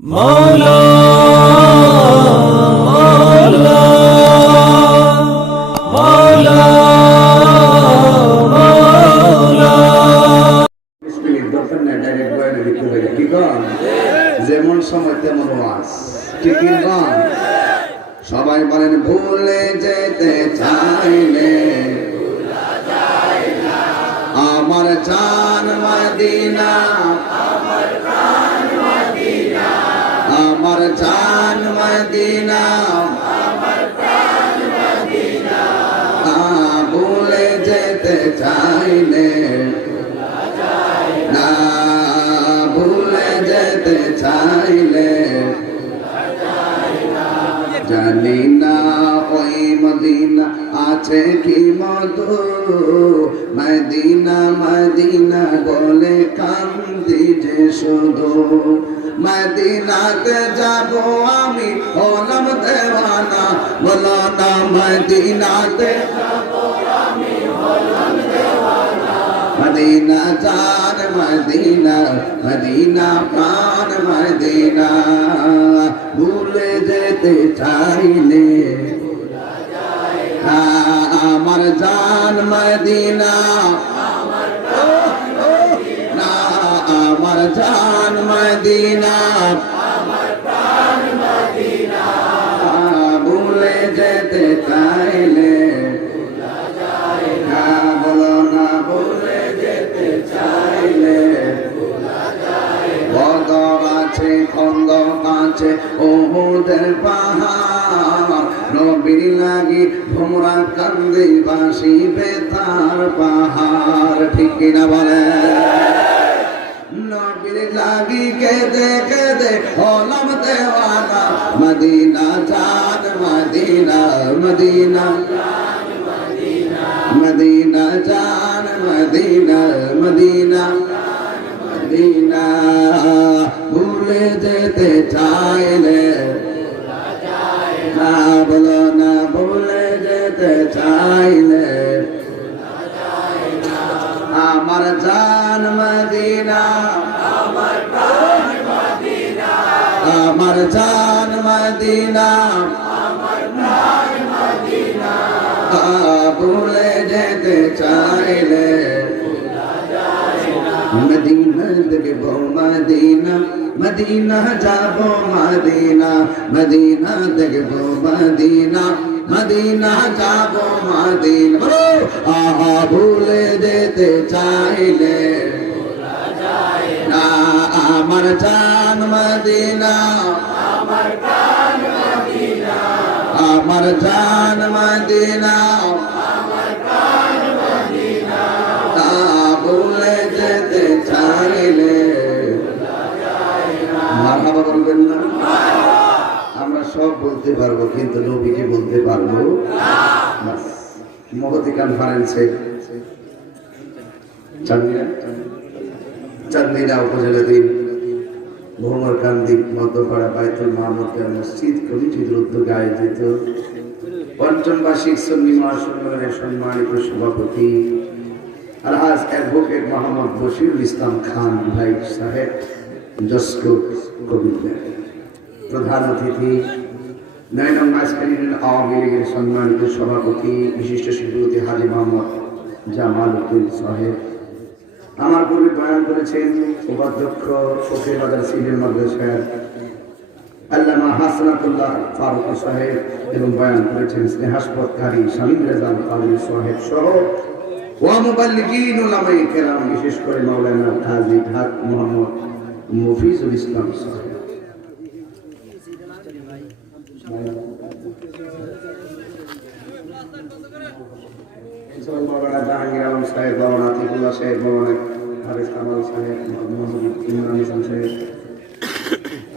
مولا مولا مولا مولا minute দরকার নাই, direct বয়ানে লিখতে পারি। কি কন? যেমন সময় তেমন ওয়াজ। ঠিক কি কন? সবাই বলেন ভুলে যেতে চাইলে আমার জান মদিনা, আমার জান মদিনা, ভুলে যেতে চাইলে না, ভুলে যেতে চাইলে জানি না ওই মদিনা আছে কি মধু, মদিনা মদিনা বলে কান্দি যে শুধু, মদিনাতে যাব আমি হলাম দেওয়ানা, বলো না মদিনাতে মদিনা জান মদিনা, মদিনা প্রাণ মদিনা, ভুলে যেতে চাইলে আমার জান মদিনা, না আমার জান মদিনা, ভুলে যেতে চাইলে বলো না ভুলে যেতে চাইলে, বদর আছে খন্দক আছে ওহুদের পাহাড়, নবীর লাগি ভোমরা কান্দি বাসিবে তার পাহাড়। ঠিক কিনা বলে? নবীর লাগি কেঁদে কেঁদে হলাম দেওয়ানা, মদিনা জান মদিনা, মদিনা মদিনা জান মদিনা, মদিনা মদিনা, ভুলে যেতে চাইলে না, বলো না ভুলে যেতে চাইলে আমার জান মদিনা, আমার জান মদিনা, ভুলে যেতে চাইলে মদিনা দেখবো মদিনা, মদিনা যাবো মদিনা, মদিনা দেখবো মদিনা, মদিনা যাবো মদিনা, ভুলে যেতে চাইলে না আমার জান মদিনা, আমার জান মদিনা, ভুলে যেতে চাইলে মারহাবা বলবেন না? আমরা সব বলতে পারবো কিন্তু নবীকে বলতে পারবো না। মহতী কনফারেন্সে চান্দিনা উপজেলাধীন ভোমরকান্দি মধ্যপাড়া বাইতুল মাহমুদ মসজিদ কমিটির উদ্যোগে আয়োজিত পঞ্চম বার্ষিক সুন্নি মহাসম্মেলনের সম্মানিত সভাপতি আলহাজ অ্যাডভোকেট মোহাম্মদ বশিরুল ইসলাম খান ভাই সাহেব জসকোট কবিতা, প্রধান অতিথি ৯ নং মাঝখালী আওয়ামী লীগের সম্মানিত সভাপতি বিশিষ্ট শিল্পপতি হাজী মোহাম্মদ জামাল উদ্দিন সাহেব, আমার পূর্বে বয়ান করেছেন উপাধ্যক্ষ ফকির বাজার সিভিল মাদ্রাসার আল্লামা হাসনাতুল্লাহ ফারুক সাহেব এবং বয়ান করেছেন স্নেহাস্পদকারী শামীম রেজা কাদরী সাহেব সহ ওয়া মুবাল্লিগিন উলামায়ে কেরাম, বিশেষ করে মাওলানা কাজী ঢাক মোহাম্মদ মফিজুল ইসলাম সাহেব। মাওলানা জাহাঙ্গীর আলম সাহেব, মাওলানা আতিকুল্লাহ সাহেব, মাওলানা হারিস কামাল সাহেব, মোহাম্মদ ইমরান হাসান সাহেব,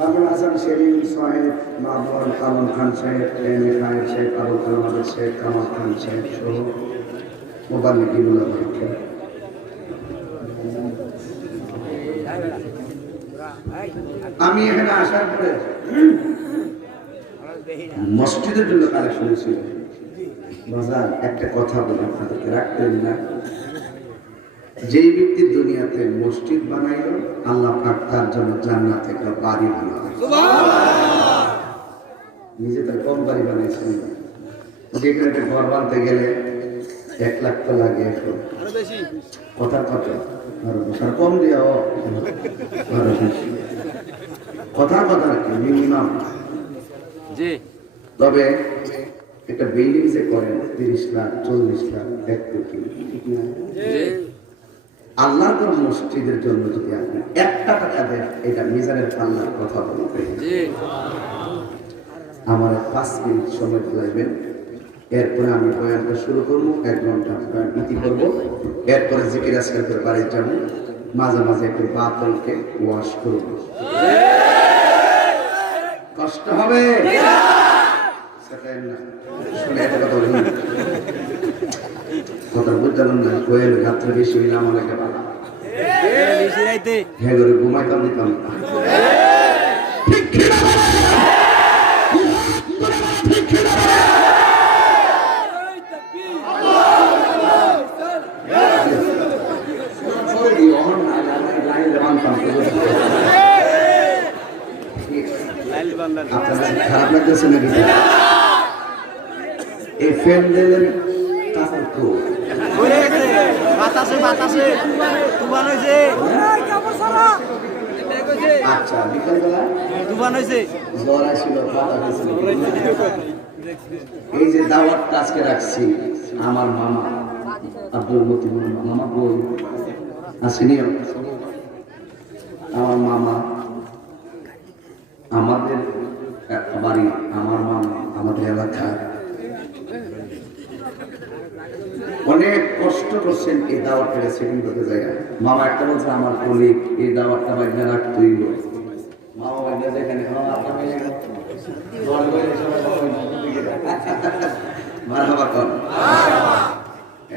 আবুল হাসান সেলিম সাহেব, মাহবুব আলম খান সাহেব, এম এ খায়ের সাহেব, আবুল কালাম আজাদ সাহেব, কামাল খান সাহেব সহ মুবাল্লিগিন উলামায়ে কেরাম। আমি এখানে আসার পরে মসজিদের জন্য কালেকশন ছিল বাজার, একটা কথা বলে আপনাদেরকে রাখতেন না, যেই ব্যক্তি দুনিয়াতে মসজিদ বানাইল আল্লাহ পাক তার জন্য জান্নাতে একটা বাড়ি বানায়। নিজে তার কম বাড়ি বানাইছেন, যেখানে একটা ঘর বানতে গেলে 1 লাখ তো লাগে। এখন কথার কথা আরো বেশি, আর কম দিয়ে আরো বেশি কথার কথা আর কি মিনিমাম। তবে একটা বিল্ডিং যে করেন 30 লাখ 40 লাখ 1 কোটি, ঠিক না? আল্লাহর কোন মসজিদের জন্য যদি আপনি 1 টাকা দেন, এটা মিজানের পাল্লার কথা বলতে। আমার 5 মিনিট সময় লাগবেন, এরপরে আমি বয়ানটা শুরু করবো। 1 ঘন্টা বয়ান ইতি করবো, এরপরে জিকির আজকাল করে বাড়ি যাবো। মাঝে মাঝে একটু বাতলকে ওয়াশ করবো। কষ্ট হবে কথা বুঝলাম না। কোয়েল রাত্রে বেশি হইলাম অনেকে ভালো, হ্যাঁ করে ঘুমাইতাম দিতাম। খারাপ লাগতেছে নাকি? এই প্যান্ডেলের কাপড় তো আচ্ছা বিকালবেলা জ্বর আসছিল, এই যে দাওয়াতটা আজকে রাখছি, আমার মামা আব্দুল মতিউর মামা বই আসেনি। আমার মামা, আমাদের বাড়ি, আমার মামা আমাদের এলাকা অনেক কষ্ট করছেন এই দাওয়াতটা সেটিং করতে জায়গা। মামা একটা বলছে আমার কলিগ এই দাওয়াতটা বাইরে রাখতেই। মামা বাইরে যেখানে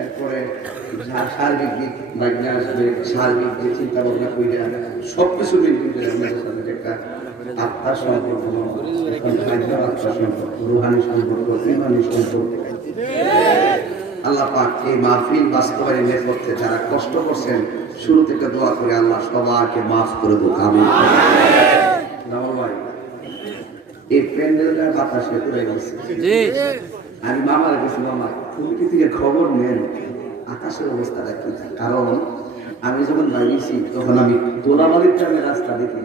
এরপরে সার্বিক দিক বাইরে আসবে, সার্বিক যে চিন্তা ভাবনা করে সবকিছু মেনটেন করে আমাদের সাথে একটা আত্মার সম্পর্ক, আত্মার সম্পর্ক, রুহানি সম্পর্ক, ইমানি সম্পর্ক। আল্লাহ পাক এই মাহফিল বাস্তবায়নের পথে যারা কষ্ট করছেন শুরু থেকে দোয়া করে আল্লাহ সবাইকে মাফ করে দেব। আমিন। ভাই এই প্যান্ডেলটা বাতাসে উড়ে গেছে। আমি মামার কাছে, মামা তুমি কি থেকে খবর নেন আকাশের অবস্থাটা কি? কারণ আমি যখন বাইরেছি তখন আমি দোলাবাড়ির টানে রাস্তা দেখি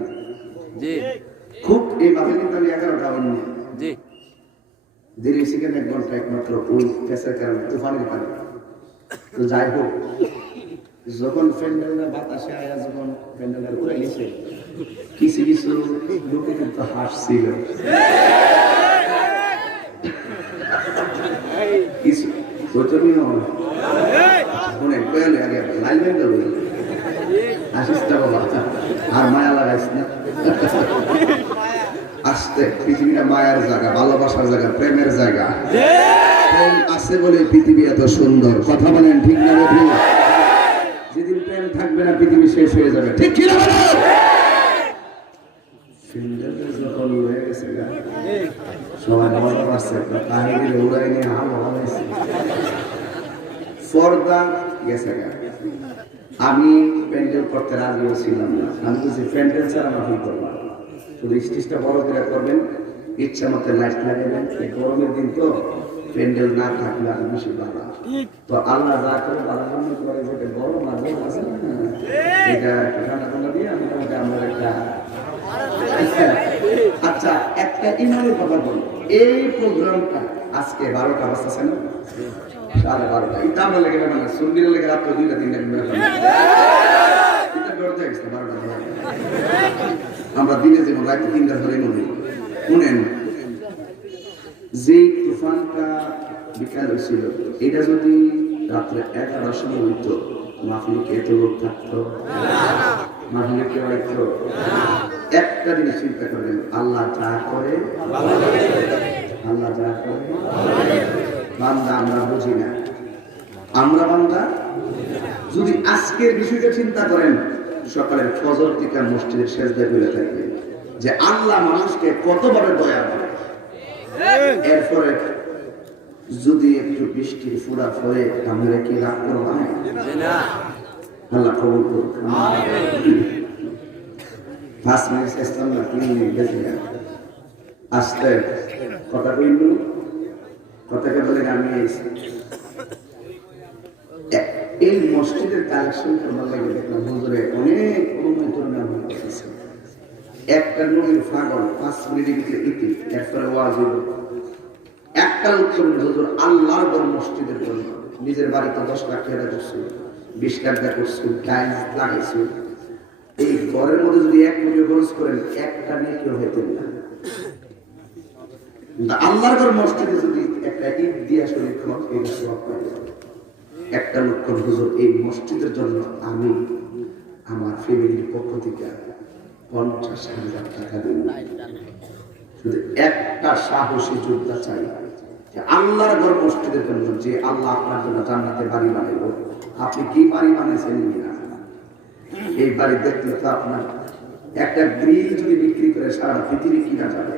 খুব। এই মাহফিল কিন্তু আমি 11টা অন্য দেরি সেখানে 1 ঘন্টা একমাত্র ওই পেশার কারণে, তুফানের কারণে। তো যাই হোক, যখন প্যান্ডেলের বাতাসে আয়া যখন প্যান্ডেলের উড়ে গেছে, কিছু কিছু লোকে কিন্তু হাসছিল, কিছু গোচনীয় শুনে কয়ালে আগে লাইন বের করবে আসিস না বাবা, আর মায়া লাগাইস না। আসতে পৃথিবীটা মায়ের জায়গা, ভালোবাসার জায়গা, প্রেমের জায়গা। প্রেম আছে বলে পৃথিবী এত সুন্দর। কথা বলেন ঠিক না? যেদিন প্রেম থাকবে না পৃথিবী শেষ হয়ে যাবে, ঠিক কি না? যখন হয়ে গেছে সবাই মজা পাচ্ছে, কাহিনী উড়াই নিয়ে হাল হয়েছে, পর্দা গেছে। আমি প্যান্ডেল করতে রাজিও ছিলাম না। আমি বলছি প্যান্ডেল ছাড়া আমি ভুল করলাম, শুধু স্টেজটা বড় করে করবেন, ইচ্ছা মতো লাইট লাগাবেন। এই গরমের দিন তো প্যান্ডেল না থাকলে আর বেশি ভালো। তো আল্লাহ যা করে ভালো জন্য করে, যেটা গরম আর গরম আছে না, এটা ঠান্ডা ঠান্ডা দিয়ে মোটামুটি আমরা একটা। আচ্ছা, একটা ইমানের কথা বলি। এই প্রোগ্রামটা আজকে 12টা বাজতেছে না, 12:30। এটা আমরা লেগে না, সন্ধ্যে লেগে রাত্রে 2টা 3টা আমরা দিনে যেমন রাত্রে 3টা ধরে মনে শুনেন। যে তুফানটা বিকাল হয়েছিল, এটা যদি রাত্রে 11টার সময় হইতো, মাহফিলে কি এত লোক থাকতো? মাহফিলে কেউ হইতো? একটা দিনে চিন্তা করেন, আল্লাহ যা করে, আল্লাহ যা করে বান্দা আমরা বুঝি না। আমরা বান্দা যদি আজকের বিষয়টা চিন্তা করেন, সকালের ফজর থেকে মসজিদের সেজদায় ফেলে থাকবে যে আল্লাহ মানুষকে কতভাবে দয়া করে। এরপরে যদি একটু বৃষ্টির ফুড়া ফলে আমরা কি লাভ করবো না? আল্লাহ কবুল করুক। 5 মিনিট ইসলাম না 3 মিনিট বেশি না আসতে কথা কইল কথাকে বলে আমি এই মসজিদের কালেকশন করবার লাগে দেখলাম হুজুরে অনেক অনুমতি নাম করতেছে একটা নবীর পাগল 5 মিনিটের ভিতরে ইতি একটা ওয়াজ হলো একটা উত্তর হুজুর আল্লাহর ঘর মসজিদের জন্য নিজের বাড়িতে 10 লাখ টাকা করছিল 20 লাখ টাকা করছিল টাইলস লাগাইছিল এই ঘরের মধ্যে যদি 1 কোটি খরচ করেন একটা নিয়ে কেউ হইতে না আল্লাহর ঘর মসজিদে যদি একটা ইট দিয়ে শরীর খরচ এই সওয়াব পাই একটা লক্ষ হুজুর এই মসজিদের জন্য আমি আমার ফ্যামিলির পক্ষ থেকে 50,000 টাকা দেব শুধু একটা সাহসী যোদ্ধা চাই যে আল্লাহর ঘর মসজিদের জন্য যে আল্লাহ আপনার জন্য জান্নাতে বাড়ি বানাইবো আপনি কি বাড়ি বানাইছেন না এই বাড়ি দেখলে তো আপনার একটা গ্রিল যদি বিক্রি করে সারা পৃথিবী কিনা যাবে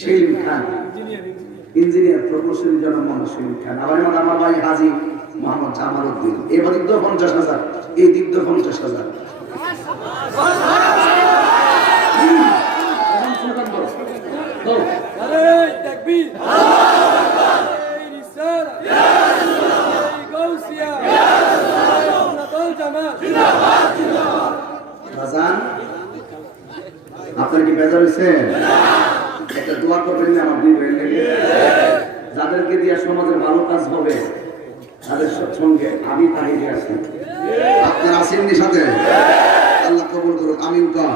সেলিম খান ইঞ্জিনিয়ার প্রকৌশলী জনাব মোহাম্মদ সেলিম খান আমার ভাই হাজী মোহাম্মদ জামাল উদ্দিন এবার দিক 50,000 এই দিক 50,000 আপনার কি বেজার হয়েছে একটা দোয়া করবেন না আমার দুই ভাই লেগে যাদেরকে দিয়ে সমাজের ভালো কাজ হবে তাদের সঙ্গে আমি তাহিরে আছি আপনার আসেননি সাথে আল্লাহ কবুল করুক আমিন কর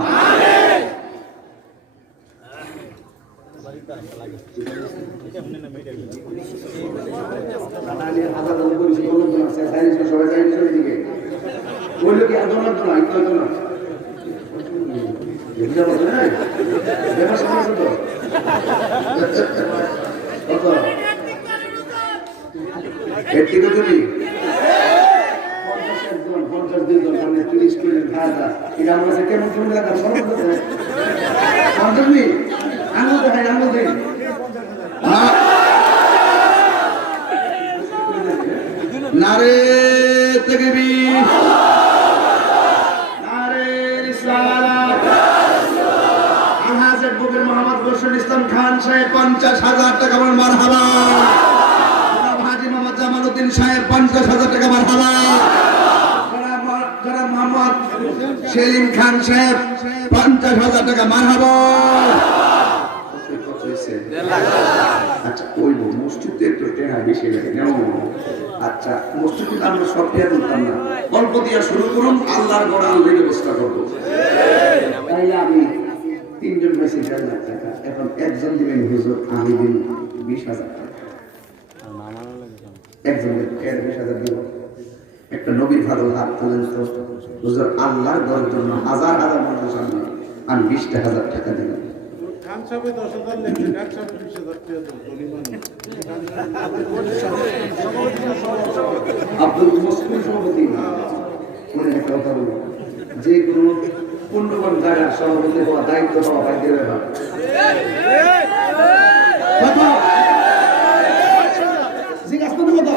নারে তাকবীর নারে রিসালাত আলহাজ বুকের মোহাম্মদ বশির ইসলাম খান সাহেব 50,000 টাকা মারহাবা জনাব হাজী মোহাম্মদ জামাল উদ্দিন সাহেব 50,000 টাকা মারহাবা জনাব মোহাম্মদ সেলিম খান সাহেব 50,000 টাকা মারহাবা আচ্ছা ওই মসজিদে তো টাকা বেশি লাগে নাও আচ্ছা মসজিদে আমরা সব টাকা তুলতাম না অল্প দিয়া শুরু করুন আল্লাহর ঘর আল্লাহর ব্যবস্থা করব তাই আমি 3 জন বেশি 1.5 লাখ টাকা এখন একজন দিবেন হুজুর আমি দিন 20,000 টাকা একজনের 20,000 দিব একটা নবীর ভালো হাত তোলেন তো হুজুর আল্লাহর ঘরের জন্য হাজার হাজার মানুষের সামনে আমি 20,000 টাকা দিলাম খান সাহেব 10,000 লেখেন 120,000 টাকা আব্দুল মুসলিম সভাপতি মনে একটা কথা বলবো যে কোনো পূর্ণবান জায়গার সভাপতি হওয়া দায়িত্ব পাওয়া ভাগ্যের ব্যাপার জিজ্ঞাসা কত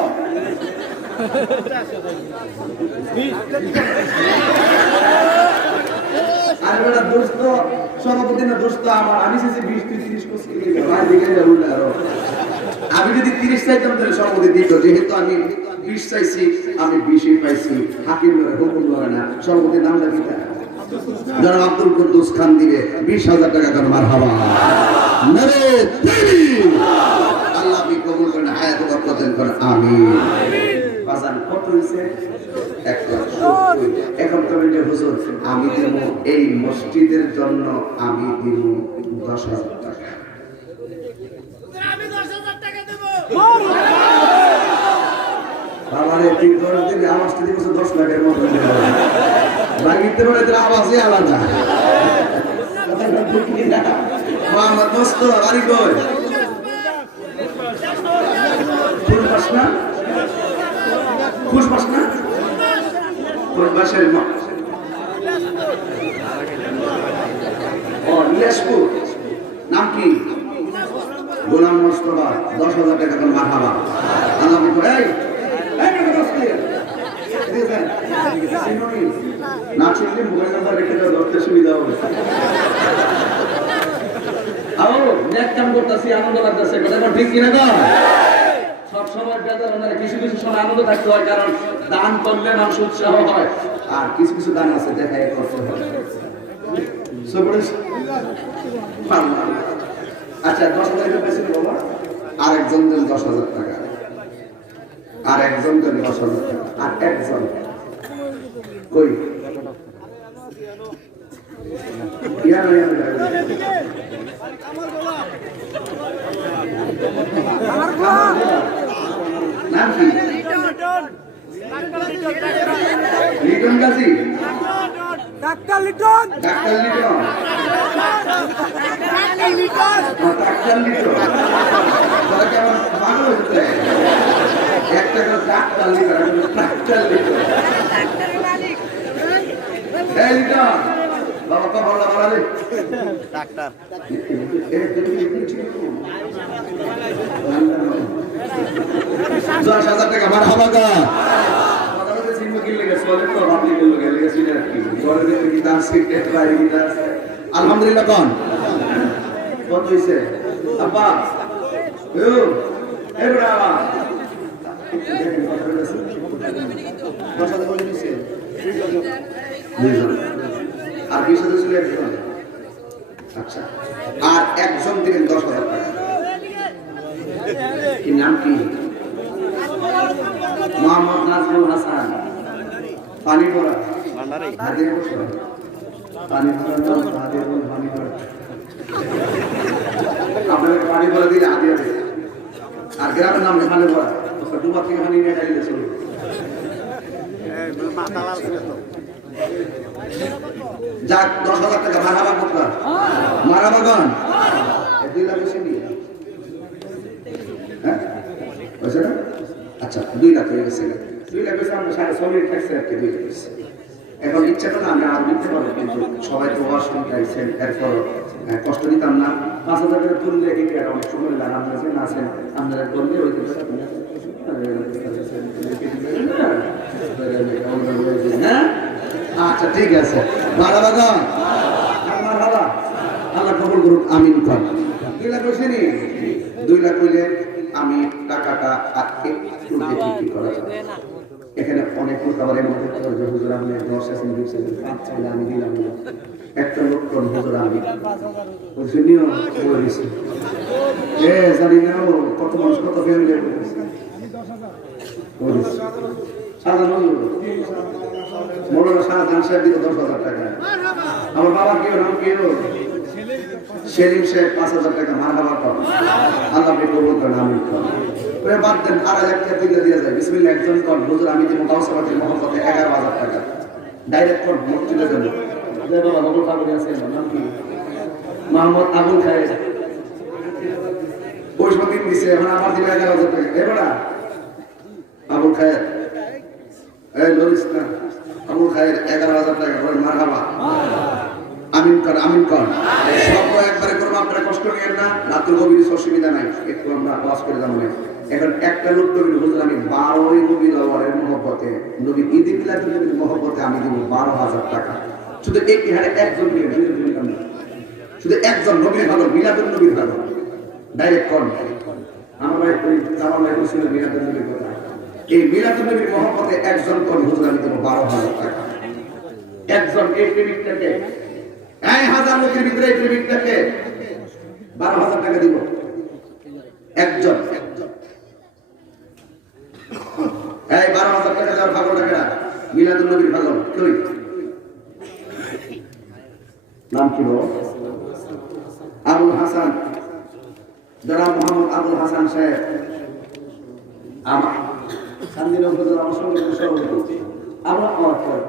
আর বেটা দোস্ত সভাপতি না দোস্ত আমার আমি চাইছি 20-30 কোটি আমি যদি 30 চাইতাম তাহলে সভাপতি দিত যেহেতু আমি 20 চাইছি আমি 20 পাইছি হাকিম হুকুম করে না সভাপতি নামটা দিতে জনাব আব্দুল কুদ্দুস খান দিবে 20,000 টাকা করে মারহাবা নারে তাকবীর আল্লাহ আপনি কবুল করেন হায়াত বরকত দেন করেন আমিন বাজান কত হইছে 170 এখন কমেন্ট যে হুজুর আমি দেব এই মসজিদের জন্য আমি দেব 10,000 টাকা আমি 10,000 টাকা দেব আমারে 3 দিন আওয়াজ দিতে বসে 10 লাখের মতো দেব লাগিতে বলে তোর আওয়াজই আলাদা মোহাম্মদ মোস্তফা বাড়ি কই ফুলবাসনা ফুলবাসনা ফুলবাসের ও ইলিয়াসপুর নাম কি গোলাম মোস্তফা 10,000 টাকা করে মারহাবা আল্লাহ বলে না চিনলে মোবাইল নাম্বার রেখে দাও ধরতে সুবিধা হবে আও নেক কাম করতেছি আনন্দ লাগতেছে কথা ঠিক কিনা গো সব সময় বেজার না কিছু কিছু সময় আনন্দ থাকতে হয় কারণ দান করলে মানুষ উৎসাহ হয় আর কিছু কিছু দান আছে দেখাই করতে হয় আচ্ছা 10,000 টাকা পেয়েছিল বাবা আর একজন দেন 10,000 টাকা আর একজন দেন 10,000 টাকা আর একজন কই নাম কি Liton Gazi doctor Liton doctor Liton doctor Liton তারা কেমন পাগল হচ্ছে একটা করে ডাক্তার লিটন ডাক্তার লিটন এই লিটন বাবা কখন বলা রে ডাক্তার 10,000 টাকা মারহাবা গা আলহামদুলিল্লাহ কোন কত হইছে আব্বা আর 20,000 ছিল একজন আচ্ছা আর একজন দিলেন 10,000 টাকা কি নাম কি মোহাম্মদ নাজমুল হাসান পানি পড়া হাদিয়া পড়া পানি পড়া হাদিয়া পানি পড়া আপনাদের পানি পড়া দিলে হাদিয়া দেবে আর গ্রামের নাম পানি পড়া দুবার থেকে পানি নিয়ে যাইলে চলবে যাক 10,000 টাকা মারাবা কোথা মারাবা গান 2 লাখ বেশি নিয়ে হ্যাঁ বুঝছেন আচ্ছা 2 লাখ হয়ে গেছে 2 লাখ বেশি আমরা 6.5 মিনিট থাকছে আর কি 2 লাখ বেশি এখন ইচ্ছা তো না আমি আর নিতে পারবো কিন্তু সবাই তো ওয়াশরুম চাইছেন এরপর কষ্ট দিতাম না 5,000 টাকা তুললে এই আর অনেক সময় লাগে আপনারা না আছেন আপনারা বললে ওই হ্যাঁ আচ্ছা ঠিক আছে মারহাবা গান মারহাবা আল্লাহ কবুল করুন আমিন কোন 2 লাখ বেশি নি 2 লাখ হইলে আমি টাকাটা আর একটু দেখি কি করা যায় এখানে অনেক লোক আবার এর মধ্যে যে হুজুর আপনি 10 আছেন 20 আছেন 5 চাইলে আমি দিলাম একটা লোক কোন হুজুর আমি বুঝিনিও বলেছি জানি না কত মানুষ কত ফ্যামিলি বলেছে সাধারণ মৌলানা শাহজাহান সাহেব দিল 10,000 টাকা আমার বাবা কি নাম কি সেলিম সাহেব 5,000 টাকা মারহাবা করেন আল্লাহ কবুল করেন আমিন ওরে বাদ দেন আর একটা দিলে দিয়ে যায় বিসমিল্লাহ একজন কোন হুজুর আমি দিব কাউসারাতের মহব্বতে 11,000 টাকা ডাইরেক্ট কোন মসজিদে দেন যে বাবা বকুল খাবরি আছে নাম কি মোহাম্মদ আবুল খায়ের পয়সা দিছে এখন আমার দিলে 11,000 টাকা এবারে আবুল খায়ের এই লরিস না আবুল খায়ের 11,000 টাকা করে মারহাবা আমিন কর সব একবারে করব আপনারা কষ্ট নিয়েন না রাতের গভীর অসুবিধা নাই একটু আমরা ক্লাস করে যাবো এখন একটা লোক তো হুজুর আমি 12 নবী লওয়ারের মহব্বতে নবী ঈদ মিলাদুন নবীর মহব্বতে আমি দেব 12,000 টাকা শুধু এই হারে একজন নিয়ে শুধু একজন নবী ভালো মিলাদুন নবী ভালো ডাইরেক্ট কোন আমার ভাই ওই জামাল ভাই বলছিল মিলাদুন নবীর কথা এই মিলাদুন নবীর মহব্বতে একজন কোন হুজুর আমি দেব 12,000 টাকা একজন এই প্রেমিকটাকে 1,000 লোকের ভিতরে এই প্রেমিকটাকে 12,000 টাকা দিব একজন এই 12,000 টাকা দেওয়ার ভালো টাকা মিলাদুন নবীর ভালো কই নাম কি বল আবুল হাসান জনাব মোহাম্মদ আবুল হাসান সাহেব আমার সান্দিনা উপজেলা সংগঠনের সভাপতি আমরা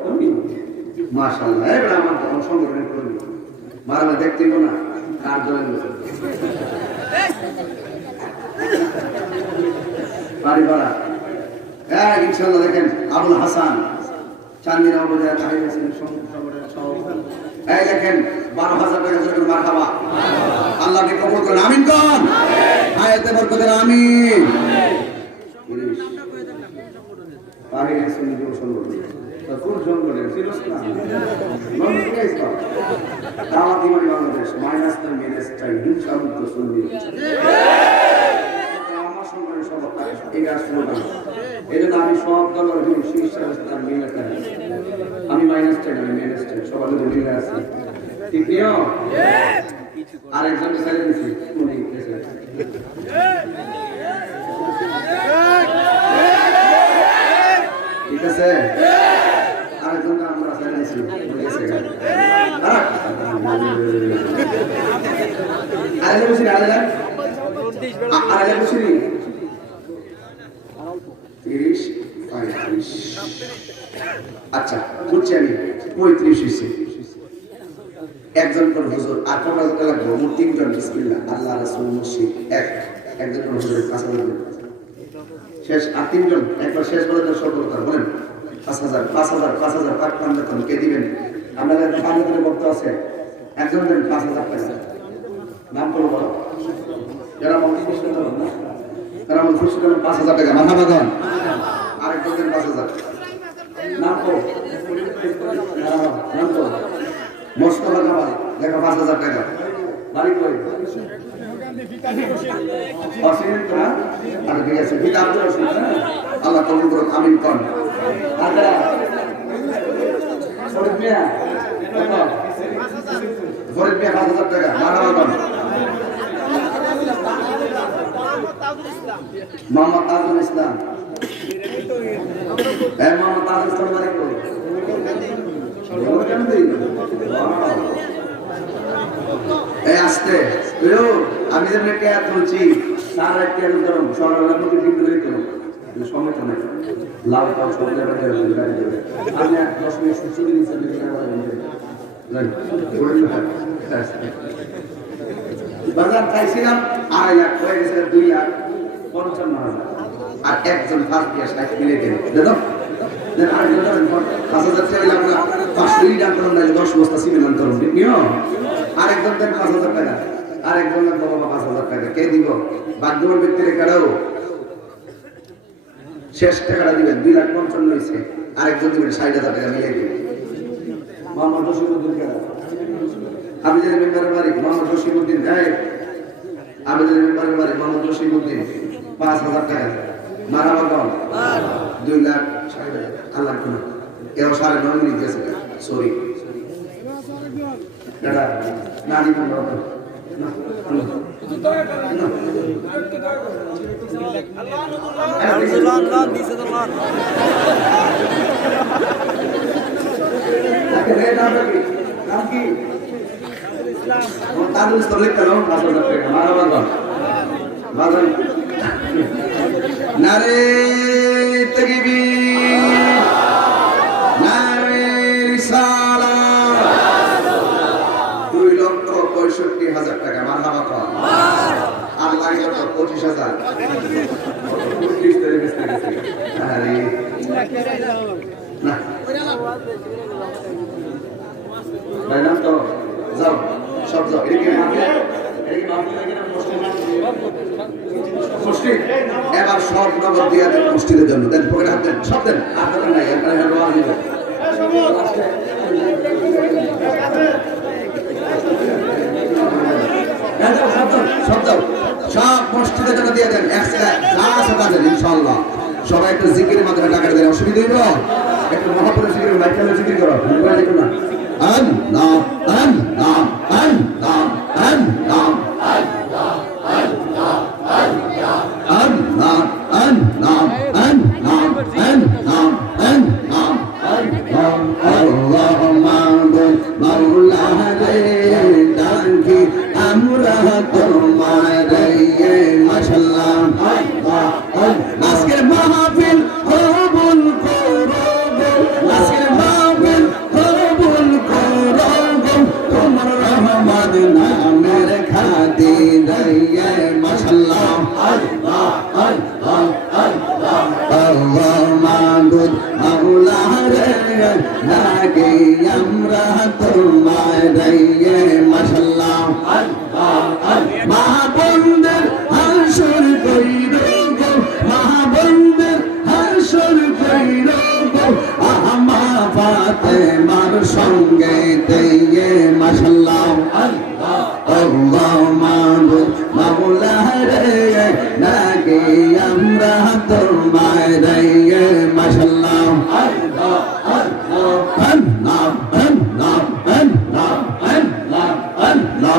কর্মী মাশাআল্লাহ এবার আমার সংগঠনের কর্মী মারা দেখতে না কার দলের বাড়িপাড়া হ্যাঁ ইনশাআল্লাহ দেখেন আবুল হাসান চান্দিনা উপজেলা সংগঠনের সভাপতি এই দেখেন 12,000 টাকা জন্য মার খাওয়া আল্লাহকে কবুল করেন আমিন কোন আয়াতে বরকতের আমিন পারি শুনি যে সংগঠন তো কোন সংগঠন সিরিয়াস না নন কেস না দাওয়াতি মানে বাংলাদেশ মাইনাস দ্য মিনাস টাই হিংসামুক্ত শুনবি আমার সংগঠনের সভাপতি এই রাষ্ট্রপতি এজন্য আমি সব দলের শীর্ষের সাথে মিলে করি আমি মাইনাস টাই আমি মাইনাস টাই সবার মধ্যে মিলে আছি ঠিক নিও আরেকজন ছেলে দিছি উনি কেসে ঠিক আছে আরেকজন আমরা ছেলে দিছি উনি কেসে আরেকজন বুঝি আরেকজন বুঝি 30 35 আচ্ছা বুঝছি আমি 35 হইছে একজন কোন হুজুর আর 15,000 টাকা লাগবে মোট 3 জন বিসমিল্লাহ আল্লাহ রাসূল মসজিদ একজন কোন হুজুরের 5,000 শেষ আর 3 জন একবার শেষ বলে দেন সফলতা বলেন 5,000 পাক পান কে দিবেন আমাদের পানিতে বক্ত আছে একজন দেন 5,000 টাকা নাম বলো বলো যারা মনে খুশি করেন না তারা মনে খুশি করেন 5,000 টাকা মারহাবা দেন আরেকজন দেন 5,000 নাম বলো নাম বলো মোস্তফা কামাল লেখা 5,000 টাকা বাড়ি কই অসিন না আর ঠিক আছে কিতাব তো আছে আল্লাহ কবুল করুন আমিন কোন আদা ফরিদ মিয়া ফরিদ মিয়া 5,000 টাকা মারহাবা কোন মোহাম্মদ তাজুল ইসলাম মোহাম্মদ তাজুল ইসলাম বাড়ি কই আসতে আমি যেন একটা তুলছি তার একটা ধরুন সকালবেলা প্রতি দিন ধরে করুন সময় তো নাই লাভ পাও সব জায়গায় আমি 10 মিনিট ছুটি দিচ্ছি বাজার চাইছিলাম 2.5 লাখ হয়ে গেছে 2,55,000 আর একজন ফার্স্ট ইয়ার 60 মিলে গেল দেখো আরেকজন 5,000 চাইলাম না 500 টাকা করুন না 10 বস্তা সিমেন্ট করুন ঠিক নিও আরেকজন দেন 5,000 টাকা আরেকজন দেন বাবা 5,000 টাকা কে দিব বাধ্যবান ব্যক্তির কাড়াও শেষ টাকাটা দিবেন 2,55,000 হইছে আরেকজন দিবেন 60,000 টাকা মিলে দিবেন মোহাম্মদ রশিদউদ্দিন কাড়া আমি যে মেম্বারের বাড়ি মোহাম্মদ রশিদউদ্দিন আমি যে মেম্বারের বাড়ি মোহাম্মদ রশিদউদ্দিন 5,000 টাকা মারাবা কোন 2,60,000 আল্লাহ কোন কেউ 9.5 মিনিট গেছে সরি দাদা নানি কোন না আল্লাহ দিছে আল্লাহ নাম কি ইসলাম তাজুল ইসলাম লিখলো 5,000 টাকা মারাবা কোন বাজার নারে তাকবীর নারে রিসালাত 2,65,000 টাকা মারহাবা কোন আল্লাহ কত 25,000 30 তারিখ গেছে আরে না ভাইরাম তো যাও সব যাও এদিকে মাফি লাগে না মসজিদ এবার সব নগদ দিয়া দেন মসজিদের জন্য দেন পকেটে হাত দেন সব দেন আর দেন নাই এখানে রোয়া দিবেন সব মসজিদের জন্য দিয়ে দেন ইনশাআল্লাহ সবাই একটু জিকিরের মাধ্যমে টাকা দেন অসুবিধা হইব একটু মহাপুরের জিকির লাইটালে জিকির করো দেখো না আন নাম আন নাম আন নাম আন নাম আজকের মাহফিল কবুল করো আজকের মাহফিল কবুল করো তোমার আমরা তোমায় রাইয়ে মাশাআল্লাহ আল্লাহ আল্লাহ আল্লাহ আল্লাহ আল্লাহ আল্লাহ আল্লাহ আল্লাহ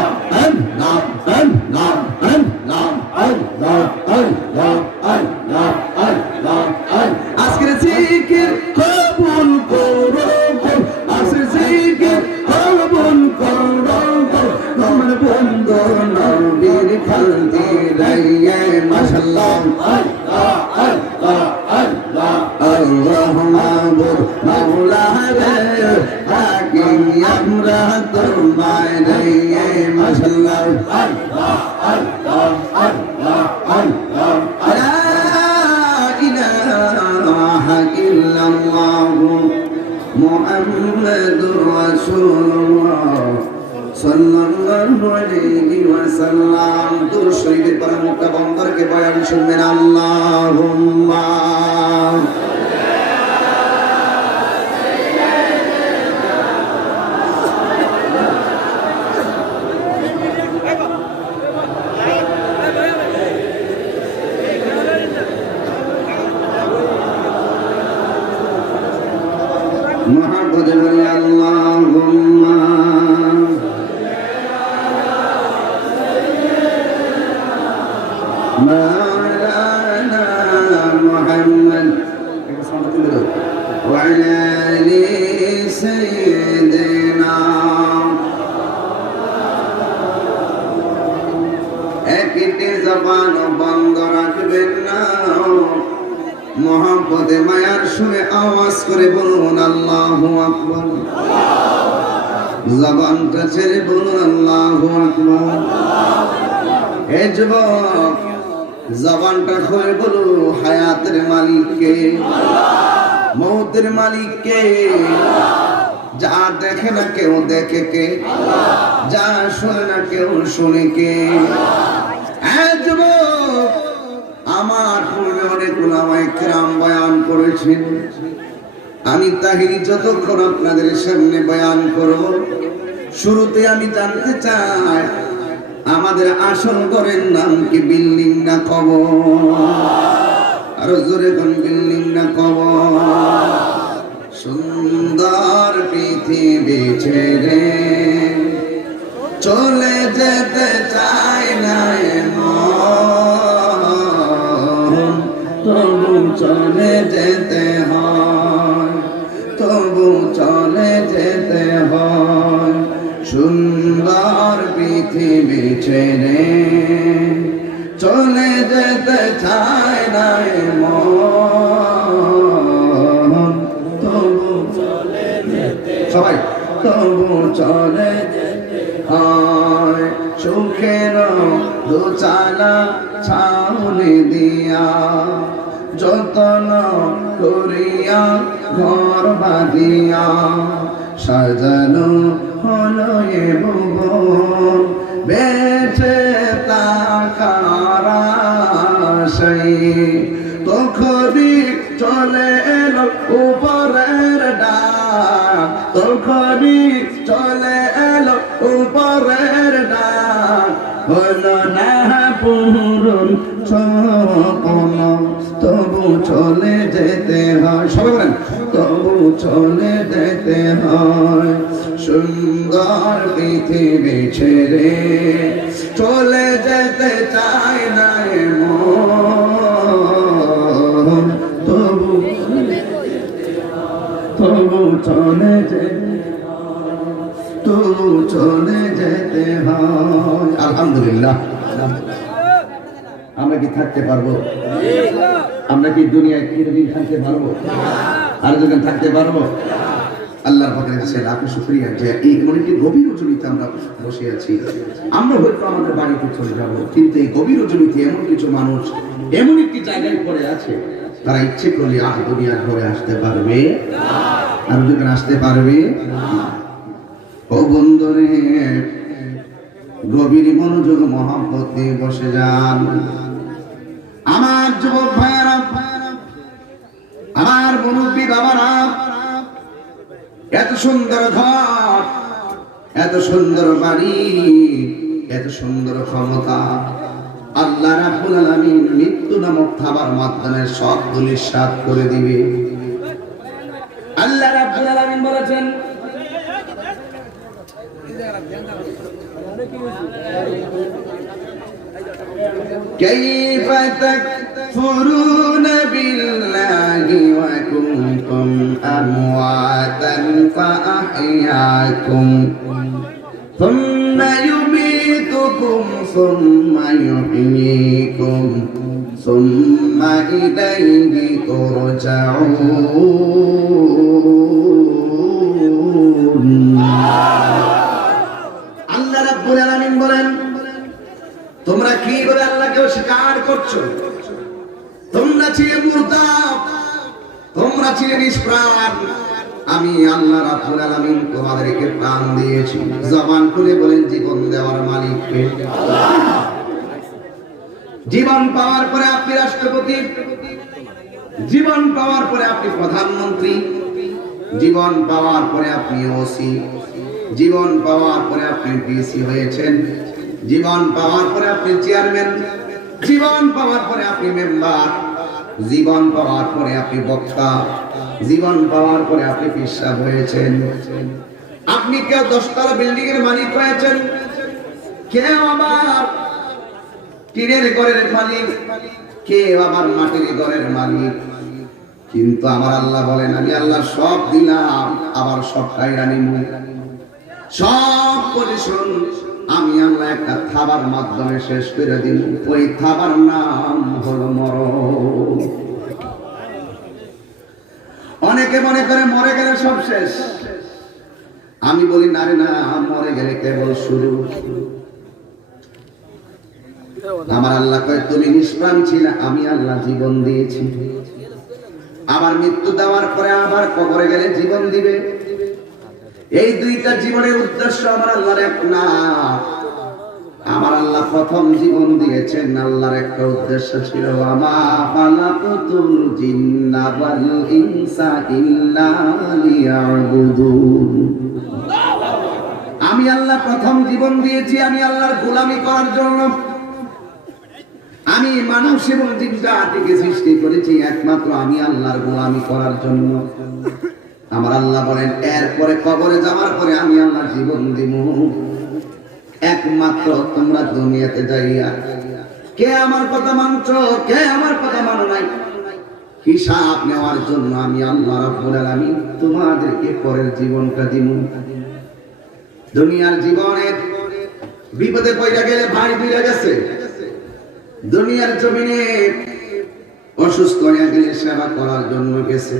আল্লাহ আল্লাহ আল্লাহ আল্লাহ আল্লাহ আল্লাহ আজকের জিকির কবুল করো আজকের জিকির কবুল করো আমার বন্ধু নবীর খাতিরাইয়ে মাশাআল্লাহ আল্লাহ আল্লাহ আল্লাহ আল্লাহ মাবুদ মাওলা রে হাকিম আমরা তোমায় রাইয়ে মাশাআল্লাহ আল্লাহ আল্লাহ আল্লাহ আল্লাহ লা ইলাহা ইল্লাল্লাহ মুহাম্মাদুর রাসূলুল্লাহ সাল্লাল্লাহু আলাইহি ওয়াসাল্লাম দুরূদ শরীফের পর মুক্তা বন্দরকে বয়ান শুনবেন আল্লাহুম্মা محمد اللهم مولانا محمد وعلى آل سيدنا একটি জবান বন্ধ রাখবেন না মোহাম্মদে মায়ার সুরে আওয়াজ করে বলুন আল্লাহু আকবার জবানটা ছেড়ে বলুন আল্লাহু আকবার হে যুবক জবানটা খুলে বলো হায়াতের মালিক কে মৌতের মালিক কে যা দেখে না কেউ দেখে কে যা শুনে না কেউ শুনে কে হে যুবক আমার পূর্বে অনেক উলামায়ে কেরাম বয়ান করেছেন আমি তাহিরি যতক্ষণ আপনাদের সামনে বয়ান করব শুরুতে আমি জানতে চাই আমাদের আসল ঘরের নাম কি বিল্ডিং না কবর আর জোরে কোন বিল্ডিং না কবর সুন্দর পৃথিবী ছেড়ে চলে যেতে চায় না তবু চলে যেতে হয় তবু চলে যেতে হয় সুন্দর পৃথিবী ছেড়ে চলে যেতে চায় না মন তবু চলে যেতে সবাই তবু চলে যেতে হয় সুখের দোচালা ছাউনি দিয়া যতন করিয়া ঘর বাঁধিয়া সাজানো হলো এ ভুবন বেঁচে থাকার আশায় তখনই চলে এলো উপরের ডাক তখনই চলে এলো উপরের ডাক হলো না পূরণ স্বপ্ন তবু চলে যেতে হয় সবাই বলেন তবু চলে যেতে হয় সুন্দর পৃথিবী ছেড়ে চলে যেতে চায় না মন তবু চলে যেতে তবু চলে যেতে হয় আলহামদুলিল্লাহ আমরা কি থাকতে পারবো আমরা কি দুনিয়ায় চিরদিন থাকতে পারবো আর যখন থাকতে পারবো আল্লাহর পাকের কাছে লাখ শুকরিয়া যে এই অনেকটি গভীর রজনীতে আমরা বসে আছি আমরা হয়তো আমাদের বাড়িতে চলে যাব কিন্তু এই গভীর রজনীতে এমন কিছু মানুষ এমন একটি জায়গায় পড়ে আছে তারা ইচ্ছে করলে আর দুনিয়ার ঘরে আসতে পারবে আর যখন আসতে পারবে ও বন্ধুরে গভীর মনোযোগ মহব্বত নিয়ে বসে যান আমার যুবক ভাইয়েরা আমার মুরব্বী বাবারা এত সুন্দর ঘর এত সুন্দর বাড়ি এত সুন্দর ক্ষমতা আল্লাহ রাব্বুল আলামিন মৃত্যু নামক খাবার মাধ্যমে সব দুলিশাত করে দিবে। আল্লাহ রাব্বুল আলামিন বলেছেন كيف تكفرون بالله وكنتم أمواتا فأحياكم ثم يميتكم ثم يحييكم ثم إليه ترجعون আল্লাহ রাব্বুল আলামিন বলেন তোমরা কি বলে আল্লাহকে অস্বীকার করছো? তোমরা ছিলে মুরতাদ, তোমরা ছিলে নিষ্প্রাণ। আমি আল্লাহ রাব্বুল আলামিন তোমাদেরকে প্রাণ দিয়েছি। জবান খুলে বলেন জীবন দেওয়ার মালিক কে? আল্লাহ। জীবন পাওয়ার পরে আপনি রাষ্ট্রপতি, জীবন পাওয়ার পরে আপনি প্রধানমন্ত্রী, জীবন পাওয়ার পরে আপনি ওসি, জীবন পাওয়ার পরে আপনি ডিসি হয়েছেন, জীবন পাওয়ার পরে আপনি চেয়ারম্যান, জীবন পাওয়ার পরে আপনি মেম্বার, জীবন পাওয়ার পরে আপনি বক্তা, জীবন পাওয়ার পরে আপনি পেশাব হয়েছেন। আপনি কেউ 10 তলা বিল্ডিং এর মালিক হয়েছেন, কেউ আবার টিনের ঘরের মালিক, কেউ আবার মাটির ঘরের মালিক। কিন্তু আমার আল্লাহ বলেন আমি আল্লাহ সব দিলাম, আবার সব কাইরা নিব। সব পজিশন আমি আল্লাহ একটা খাবার মাধ্যমে শেষ করে দিন। ওই খাবার নাম হলো মরণ। অনেকে মনে করে মরে গেলে সব শেষ। আমি বলি না রে না, মরে গেলে কেবল শুরু। আমার আল্লাহ কয় তুমি নিষ্প্রাণ ছিলে, আমি আল্লাহ জীবন দিয়েছি। আবার মৃত্যু দেওয়ার পরে আবার কবরে গেলে জীবন দিবে। এই দুইটা জীবনের উদ্দেশ্য আমার আল্লাহর এক না। আমার আল্লাহ প্রথম জীবন দিয়েছেন, আল্লাহর একটা উদ্দেশ্য ছিল আমা খালাকুতুল জিন্না ওয়াল ইনসা ইল্লা লিয়াবুদুন। আমি আল্লাহ প্রথম জীবন দিয়েছি আমি আল্লাহর গোলামি করার জন্য। আমি মানুষ এবং জিনজাতিকে সৃষ্টি করেছি একমাত্র আমি আল্লাহর গোলামি করার জন্য। আমার আল্লাহ বলেন এরপরে কবরে যাওয়ার পরে আমি আল্লাহ জীবন দিব একমাত্র তোমরা দুনিয়াতে যাইয়া কে আমার কথা মানছো, কে আমার কথা মানো নাই, হিসাব নেওয়ার জন্য আমি আল্লাহ রাব্বুল আলামিন তোমাদেরকে পরের জীবনটা দিব। দুনিয়ার জীবনের বিপদে পড়ে গেলে ভাই দুইরা গেছে, দুনিয়ার জমিনে অসুস্থ হয়ে গেলে সেবা করার জন্য গেছে।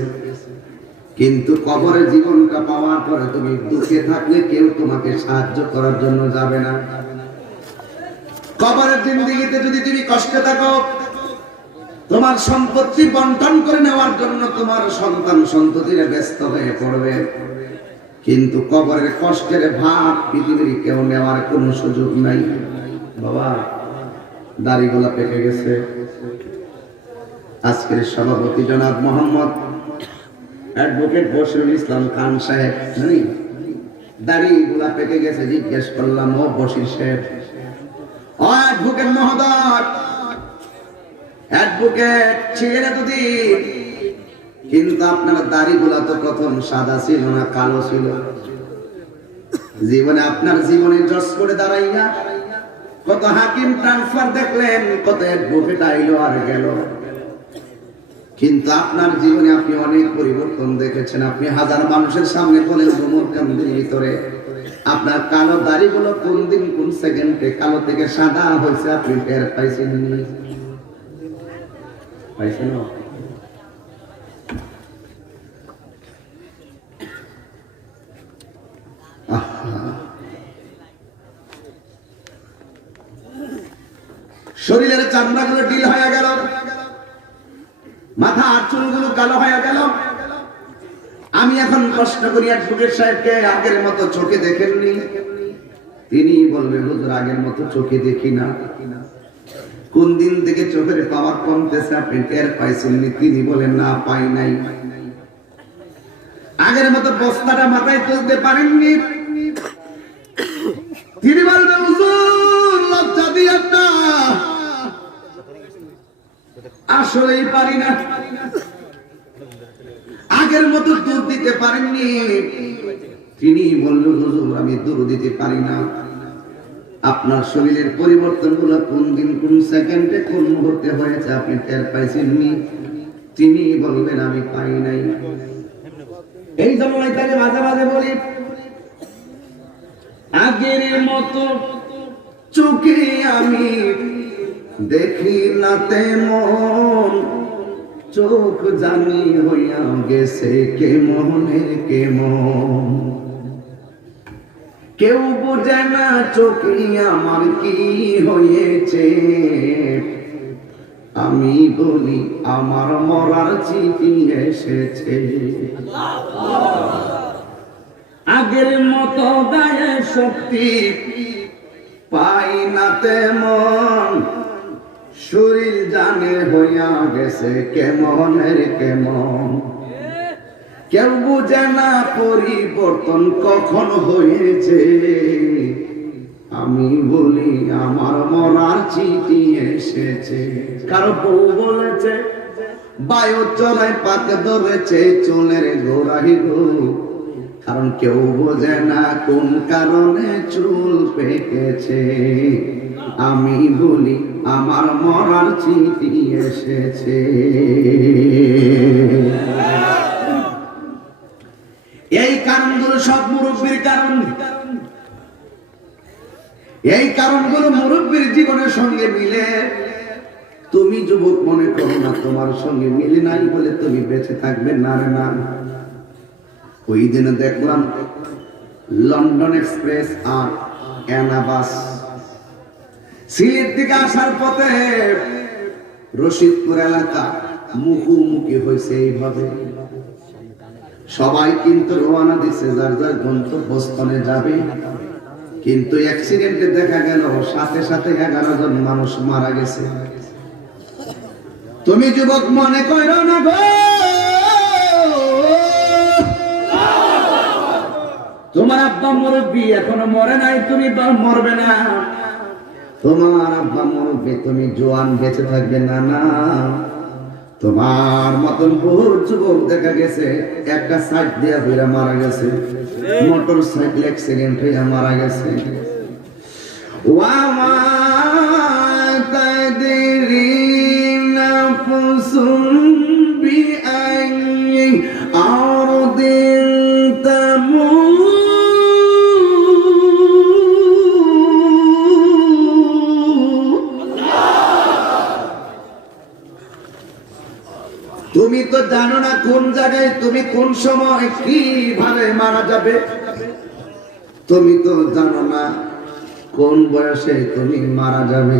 কিন্তু কবরের জীবনটা পাওয়ার পরে তুমি দুঃখে থাকলে কেউ তোমাকে সাহায্য করার জন্য যাবে না। কবরের জিন্দেগিতে যদি তুমি কষ্টে থাকো, তোমার সম্পত্তি বন্টন করে নেওয়ার জন্য তোমার সন্তান সন্ততিরা ব্যস্ত হয়ে পড়বে। কিন্তু কবরের কষ্টের ভাগ পৃথিবীর কেউ নেওয়ার কোনো সুযোগ নাই। বাবা দাড়িগুলা পেকে গেছে। আজকের সভাপতি জনাব মোহাম্মদ অ্যাডভোকেট বশিরুল ইসলাম খান সাহেব, দাড়িগুলা পেকে গেছে। জিজ্ঞেস করলাম ও বশির সাহেব, ও অ্যাডভোকেট মহোদয়, অ্যাডভোকেট ছিলেন এতদিন, কিন্তু আপনার দাড়িগুলা তো প্রথম সাদা ছিল না, কালো ছিল। জীবনে আপনার জীবনে জজ করে দাঁড়াইয়া কত হাকিম ট্রান্সফার দেখলেন, কত অ্যাডভোকেট আইলো আর গেল, কিন্তু আপনার জীবনে আপনি অনেক পরিবর্তন দেখেছেন। আপনি হাজার মানুষের সামনে বলেন গোমর কান্দির ভিতরে আপনার কালো দাড়িগুলো কোন দিন কোন সেকেন্ডে কালো থেকে সাদা হয়েছে আপনি টের পাইছেন? পাইছেন? শরীরের চামড়াগুলো ঢিল হয়ে গেল, মাথা আর চুলগুলো কালো হয়ে গেল। আমি এখন প্রশ্ন করি অ্যাডভোকেট সাহেবকে, আগের মতো চোখে দেখেননি? তিনি বলবেন হুজুর আগের মতো চোখে দেখি না। কোন দিন থেকে চোখের পাওয়ার কমতেছে আপনি টের পাইছেননি? তিনি বলেন না, পাই নাই। আগের মতো বস্তাটা মাথায় তুলতে পারেননি? তিনি বলবেন হুজুর লজ্জা দিয়ে না, আসলেই পারি না। আগের মতো দূর দিতে পারেননি। তিনি বললেন, হুজুর আমি দূর দিতে পারি না। আপনার শরীরের পরিবর্তন গুলো কোন দিন কোন সেকেন্ডে কোন মুহূর্তে হয়েছে আপনি টের পাইছেননি। তিনি বলবেন আমি পাই নাই। এই জন্য তাহলে মাঝে মাঝে বলি, আগের মতো চোখে আমি দেখি না তেমন, চোখ জানি হইয়া গেছে কেমনের কেমন। কেউ বোঝে না চোখে আমার কি হয়েছে, আমি বলি আমার মরার চিঠি এসেছে। আগের মতো গায়ে শক্তি পাই না তেমন, শরীর জানে হইয়া গেছে কেমনের কেমন। কেউ বুঝে না পরিবর্তন কখন হয়েছে, আমি বলি আমার মরার চিঠি এসেছে। কারো বউ বলেছে বায়ু চলায় পাতে ধরেছে চুলের গোড়াই গো, কারণ কেউ বোঝে না কোন কারণে চুল পেকেছে, আমি বলি আমার মরার চিঠি এসেছে। এই কারণগুলো সব মুরব্বীর কারণ। এই কারণগুলো মুরব্বীর জীবনের সঙ্গে মিলে। তুমি যুবক মনে করো না তোমার সঙ্গে মিলে নাই বলে তুমি বেঁচে থাকবে, না রে না। ওই দিনে দেখলাম লন্ডন এক্সপ্রেস আর অ্যানাবাস সিলেট থেকে আসার পথে রশিদপুর এলাকা মুখোমুখি হয়েছে। এইভাবে সবাই কিন্তু রওনা দিচ্ছে যার যার গন্তব্যস্থানে যাবে, কিন্তু অ্যাক্সিডেন্টে দেখা গেল সাথে সাথে 11 জন মানুষ মারা গেছে। তুমি যুবক মনে করো না গো, তোমার আব্বা মুরব্বী এখনো মরে নাই, তুমি মরবে না। তোমার আব্বা মুরব্বী, তুমি জোয়ান বেঁচে থাকবে না। না, তোমার মতন বহু যুবক দেখা গেছে একটা সাইড দিয়া হইয়া মারা গেছে, মোটর সাইকেল অ্যাক্সিডেন্ট হইয়া মারা গেছে। ওয়ামা তাদরিনা ফুসুম বিআইয়ি আরদিন তামুত। তুমি তো জানো না কোন জায়গায় তুমি কোন সময় কিভাবে মারা যাবে। তুমি তো জানো না কোন বয়সে তুমি মারা যাবে।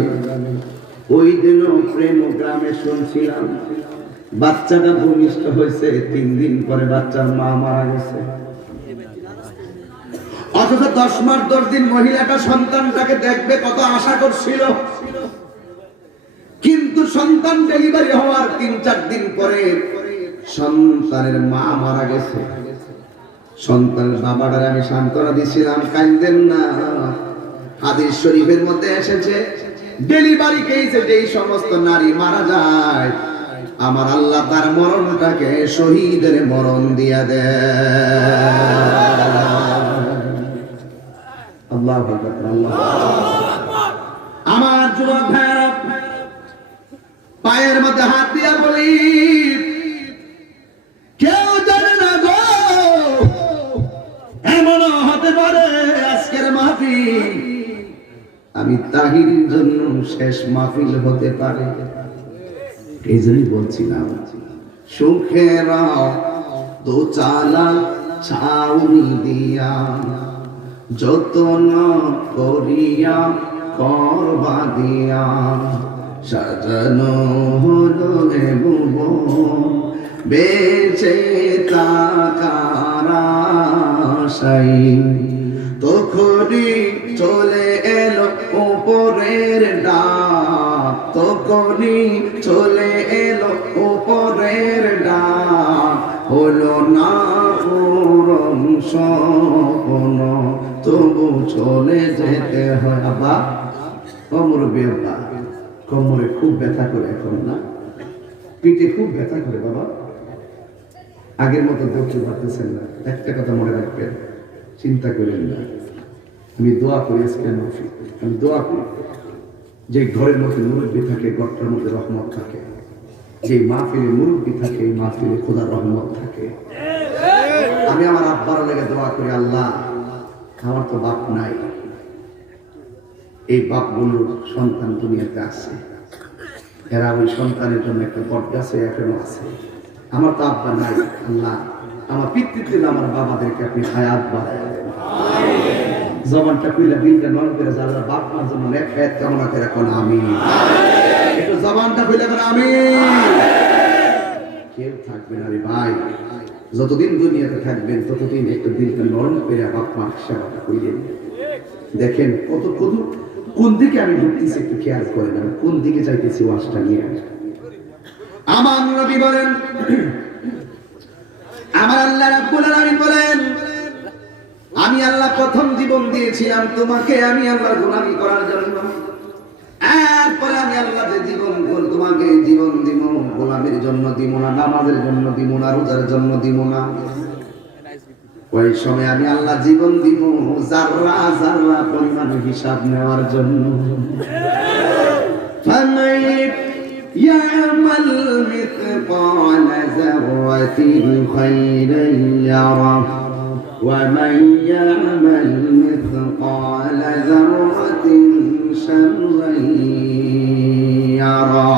ওই দিনও প্রেম গ্রামে শুনছিলাম বাচ্চাটা ভূমিষ্ঠ হয়েছে, 3 দিন পরে বাচ্চার মা মারা গেছে। অথচ 10 মাস 10 দিন মহিলাটা সন্তানটাকে দেখবে কত আশা করছিল, কিন্তু সন্তান ডেলিভারি হওয়ার 3-4 দিন পরে সন্তানের মা মারা গেছে। সন্তানের বাবাটারে আমি সান্ত্বনা দিছিলাম, কাঁদেন না। হাদিস শরীফের মধ্যে এসেছে ডেলিভারি কেসে যেই সমস্ত নারী মারা যায়, আমার আল্লাহ তার মরণটাকে শহীদের মরণ দিয়া দেয়। আল্লাহু আকবার, আল্লাহু আকবার। আমার যুবক ভাইরা, পায়ের মধ্যে হাত দিয়া বলি, কেউ জানে না গো, এমন হতে পারে আজকের মাহফিল আমি তাহিরের জন্য শেষ মাহফিল হতে পারে। এই জন্যই বলছিলাম সুখের দোচালা ছাউনি দিয়া যতন করিয়া করবা দিয়া সাজানো হলো বেঁচে থাকার আশায়। তখনই চলে এলো উপরের ডাক, তখনই চলে এলো উপরের ডাক, হলো না পূরণ স্বপ্ন তবু চলে যেতে হয়। আবার কোমর ব্যথা, কোমরে খুব ব্যথা করে এখন না, পিঠে খুব ব্যথা করে বাবা, আগের মতো ধরতে পারতেছেন না। একটা কথা মনে রাখবেন, চিন্তা করেন না। আমি দোয়া করি আজকে, আমি দোয়া করি যে ঘরের মধ্যে মুরব্বী থাকে, ঘরটার মধ্যে রহমত থাকে। যে মাহফিলে মুরব্বী থাকে, এই মাহফিলে খোদার রহমত থাকে। আমি আমার আব্বার লেগে দোয়া করি, আল্লাহ আমার তো বাপ নাই, এই বাপগুলোর সন্তান দুনিয়াতে আছে, এরা ওই সন্তানের জন্য একটা বট গাছে এখনো আছে। আমার তো আব্বা নাই, আল্লাহ আমার পিতৃত্বে আমার বাবাদেরকে আপনি হায়াত বাড়ায় দেন। জবানটা কইলা দিলটা নরম করে যারা বাপ মার জন্য নেফায়াত কামনা করে কোন আমিন। একটু জবানটা কইলা করে আমিন। কেউ থাকবে না রে ভাই, যতদিন দুনিয়াতে থাকবেন ততদিন একটু দিলটা নরম করে বাপ মার সেবাটা কইলেন। দেখেন কত কত কোন দিকে আমি ঢুকতেছি একটু খেয়াল করেন, আমি কোন দিকে যাইতেছি ওয়াজটা নিয়ে। আমার নবী বলেন, আমার আল্লাহ রাব্বুল আলামিন বলেন, আমি আল্লাহ প্রথম জীবন দিয়েছিলাম তোমাকে আমি আল্লাহর গোলামি করার জন্য, এরপরে আমি আল্লাহ যে জীবন তোমাকে জীবন দিব গোলামির জন্য দিব না, নামাজের জন্য দিব না, রোজার জন্য দিব না। ওই সময় আমি আল্লাহ জীবন দিব যাররা যাররা পরিমাণ হিসাব নেওয়ার জন্য। ফামান ইয়ামাল মিসকালা যাররাতিন খায়রান ইয়ারা ওয়া মান ইয়ামাল মিসকালা যাররাতিন শাররান ইয়ারা।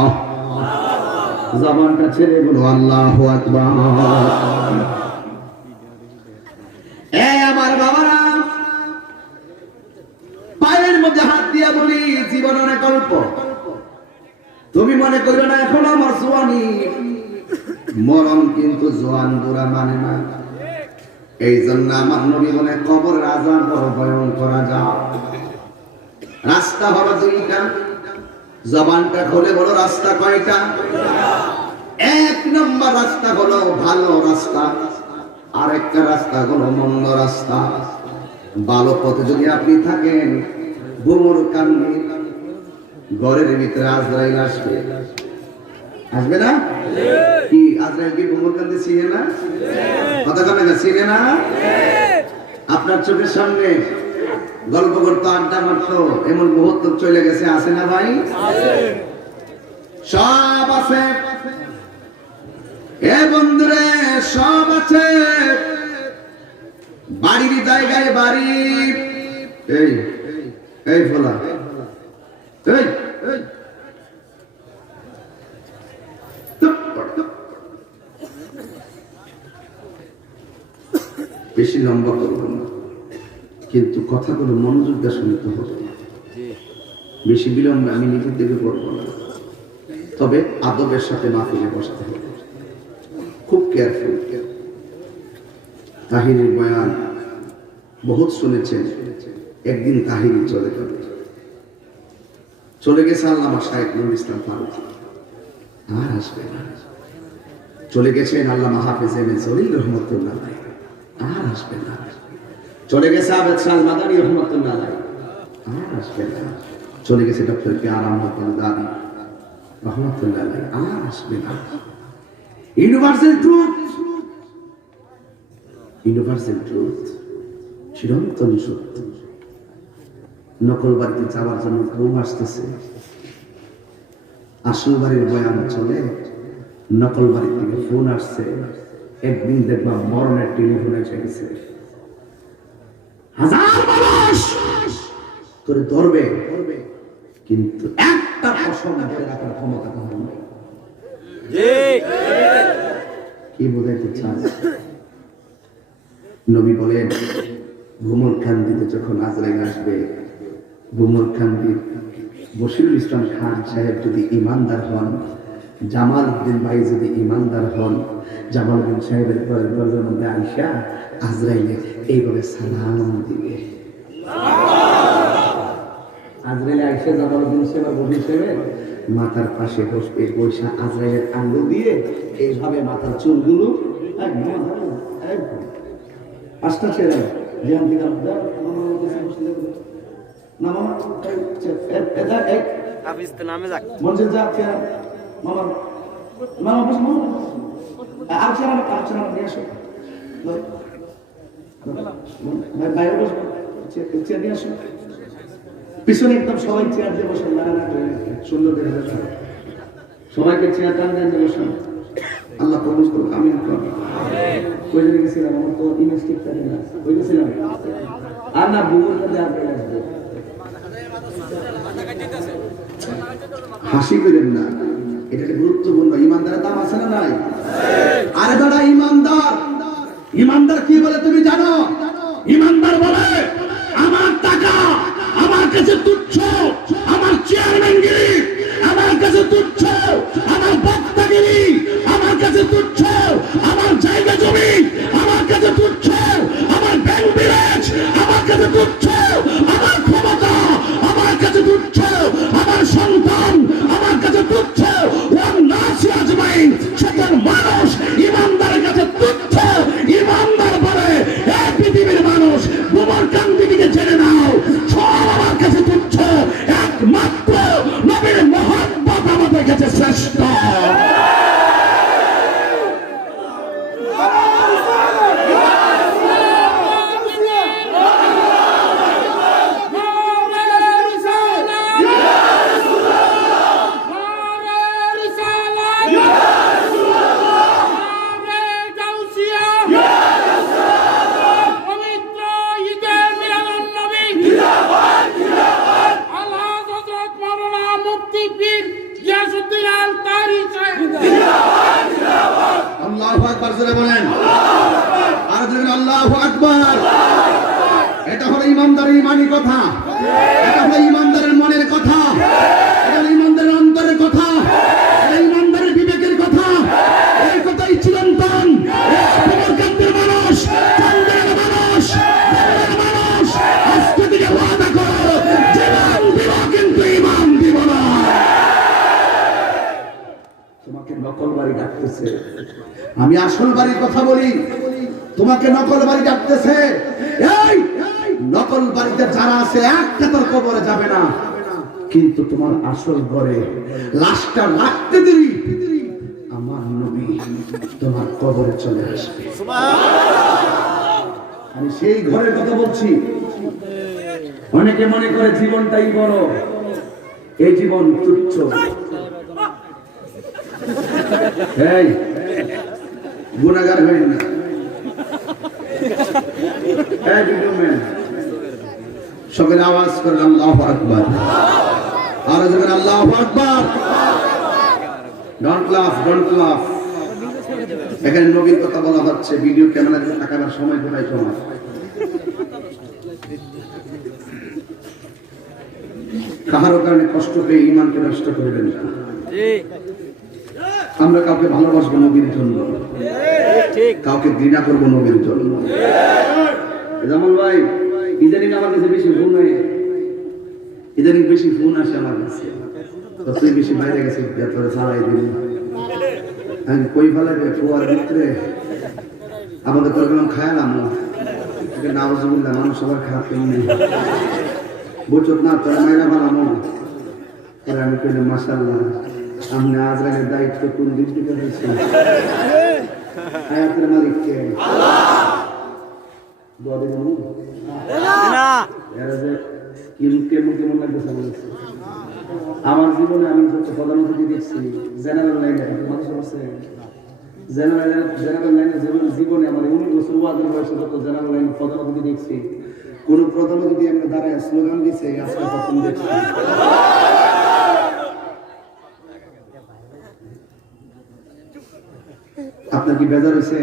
জবানটা ছেড়ে বলো আল্লাহু আকবার। আমার বাবারা, পায়ের মধ্যে হাত দিয়া বলি, জীবন অনেক অল্প। তুমি মনে করো না এখন আমার জোয়ানি, মরণ কিন্তু জোয়ান বুড়া মানে না। এই জন্য আমার নবী বলে কবরের আযাব বড় ভয়ঙ্কর আযাব। রাস্তা হলো দুইটা, জবানটা খুলে বড় রাস্তা কয়টা? এক নম্বর রাস্তা হলো ভালো রাস্তা, আরেকটা রাস্তা হলো মন্দ রাস্তা। ভালো পথে যদি আপনি থাকেন, গোমর কান্দি ঘরের ভিতরে আজরাইল আসবে, আসবে না? কি আজরাইল কি গোমর কান্দি চিনে না? কথা কানে না চিনে না? আপনার চোখের সামনে গল্প করতো, আড্ডা মারতো, এমন বহুত লোক চলে গেছে, আছে না ভাই? সব আছে এ বন্ধুরে, সব আছে। বাড়ির জায়গায় বাড়ি, এই এই ফলা, এই বেশি লম্বা করবো না, কিন্তু কথাগুলো মনোযোগ দিয়ে শুনতে হবে। বেশি বিলম্বে আমি নিজের দিকে করবো না, তবে আদবের সাথে মাহফিলে বসতে হবে, খুব কেয়ারফুল। তাহিরের বয়ান বহুত শুনেছেন। একদিন তাহিরি চলে গেছে আল্লামা শাইখ নুরুল ইসলাম ফারুকী, আর আসবে না। চলে গেছেন আল্লামা হাফেজ এম এ জলিল রহমতুল্লাহ, আর আসবে না। চলে গেছে আবেদ শাহ মাদানী রহমতুল্লাহ, আর আসবে না। চলে গেছে ডক্টর পিয়ার আহমদ দাদি রহমতুল্লাহ, আর আসবে না। ইউনিভার্সাল ট্রুথ, ইউনিভার্সাল ট্রুথ, চিরন্তন সত্য। নকল বাড়িতে যাওয়ার জন্য ঘুম আসতেছে, আসল বাড়ির বয়ান চলে, নকল বাড়ির থেকে ফোন আসছে। একদিন দেখবা মরণের টেলিফোন এসে গেছে, হাজার মানুষ করে ধরবে, কিন্তু একটা প্রশ্ন ধরে রাখার ক্ষমতা কারণ নেই। কি বোঝাইতে চান? নবী বলেন, ঘুমর খান্দিতে যখন আজরাইল আসবে, ঘুমর খান্দি বশিরুল ইসলাম খান সাহেব যদি ইমানদার হন, জামাল উদ্দিন ভাই যদি ইমানদার হন, জামাল উদ্দিন সাহেবের দরজার মধ্যে আইসা আজরাইলে এইভাবে সালাম দিবে। আজরাইলে আইসা জামাল উদ্দিন সাহেব আর বশির সাহেবের মাথার পাশে বসবে, বৈশা আজরাইলের আঙ্গুল দিয়ে এইভাবে মাথার চুলগুলো পাঁচটা ছেড়ে ধ্যান দিকে মঞ্জিল যা মামা মামা বসো মামা আর চেয়ার নিয়ে আসো বাইরে বসবো চেয়ার নিয়ে আসো পিছনে একদম সবাই চেয়ার দিয়ে বসেন না সুন্দর করে সবাইকে চেয়ার টান দেন বসেন আল্লাহ কবুল করুক আমিন কই দিকে গেছিলাম আমার তো ইমেজ ঠিক থাকে না কই গেছিলাম আর না বুবুর কাছে আর পেয়ে আসবে হাসি করেন না এটা গুরুত্বপূর্ণ ইমানদারের দাম আছে না নাই আরে দাদা ইমানদার কি বলে তুমি জানো ইমানদার বলে আমার টাকা আমার কাছে তুচ্ছ আমার চেয়ারম্যানগিরি আমার কাছে তুচ্ছ আমার বক্তাগিরি আমার কাছে তুচ্ছ আমার জায়গা জমি আমার কাছে তুচ্ছ আমার ব্যাংক ব্যালেন্স আমার কাছে তুচ্ছ আমার ক্ষমতা আমার কাছে তুচ্ছ আমার সন্তান আমার কাছে তুচ্ছ সকল মানুষ ইমানদারের কাছে তুচ্ছ ইমানদার বলে এই পৃথিবীর মানুষ তোমার কান্দিকে জেনে নাও সব আমার কাছে তুচ্ছ একমাত্র নবীর মহব্বত আমাদের কাছে শ্রেষ্ঠ এটা হলো ইমানদারের ইমানি কথা এটা হলো ইমানদারের মনের কথা এটা হলো ইমানদারের অন্তরের কথা এটা ইমানদারের বিবেকের কথা এই কথাই চিরন্তন প্রবর্তকের মানুষ চন্দ্রের মানুষ আজকে থেকে ওয়াদা করো জীবন দিব কিন্তু ইমান দিব না তোমাকে নকল বাড়ি ডাকতেছে আমি আসল বাড়ির কথা বলি তোমাকে নকল বাড়ি ডাকতেছে এই নকল বাড়িতে যারা আছে একটা তোর কবরে যাবে না কিন্তু তোমার আসল ঘরে লাশটা রাখতে দেরি আমার নবী তোমার কবরে চলে আসবে আমি সেই ঘরের কথা বলছি অনেকে মনে করে জীবনটাই বড় এই জীবন তুচ্ছ এই গুনাহগার হবেন না সকলে আওয়াজ করেন আল্লাহু আকবার আর যখন আল্লাহু আকবার ডোন্ট লাফ এখানে নবীর কথা বলা হচ্ছে ভিডিও ক্যামেরাতে তাকানোর সময় কোথায় সময় কাহারও কারণে কষ্ট পেয়ে ঈমানকে নষ্ট করবেন না আমরা কাউকে ভালোবাসবো নবীর জন্য কাউকে ঘৃণা করবো নবীর জন্য জামাল ভাই ইদানিং আমার কাছে বেশি ফোন আসে আমার কাছে তুই বেশি বাইরে গেছিস তোরে ফালাই দিবি আমি কই ফালাবে কুয়ার ভিতরে আমাদের তোর গেলাম খায়ালাম নাওয়াজুবিল্লাহ মানুষ সবার খাওয়া কেমনি বুঝত না তোর মাইনা বানামো আমি কইলাম মাশাআল্লাহ আপনি আজরাইলের দায়িত্ব কোন দিক থেকে হয়েছে আয়াতের মালিক কে কেমন লাগতেছে আমার জীবনে আমি যত প্রধানমন্ত্রী দেখছি জেনারেল লাইনে জেনারেল লাইনে জীবনে আমার 19 বছর ওয়াদের বয়সে যত জেনারেল লাইন প্রধানমন্ত্রী দেখছি কোন প্রধানমন্ত্রী আমরা দাঁড়ায় স্লোগান দিচ্ছে আজকে প্রথম দেখছি আপনার কি বেজার হয়েছে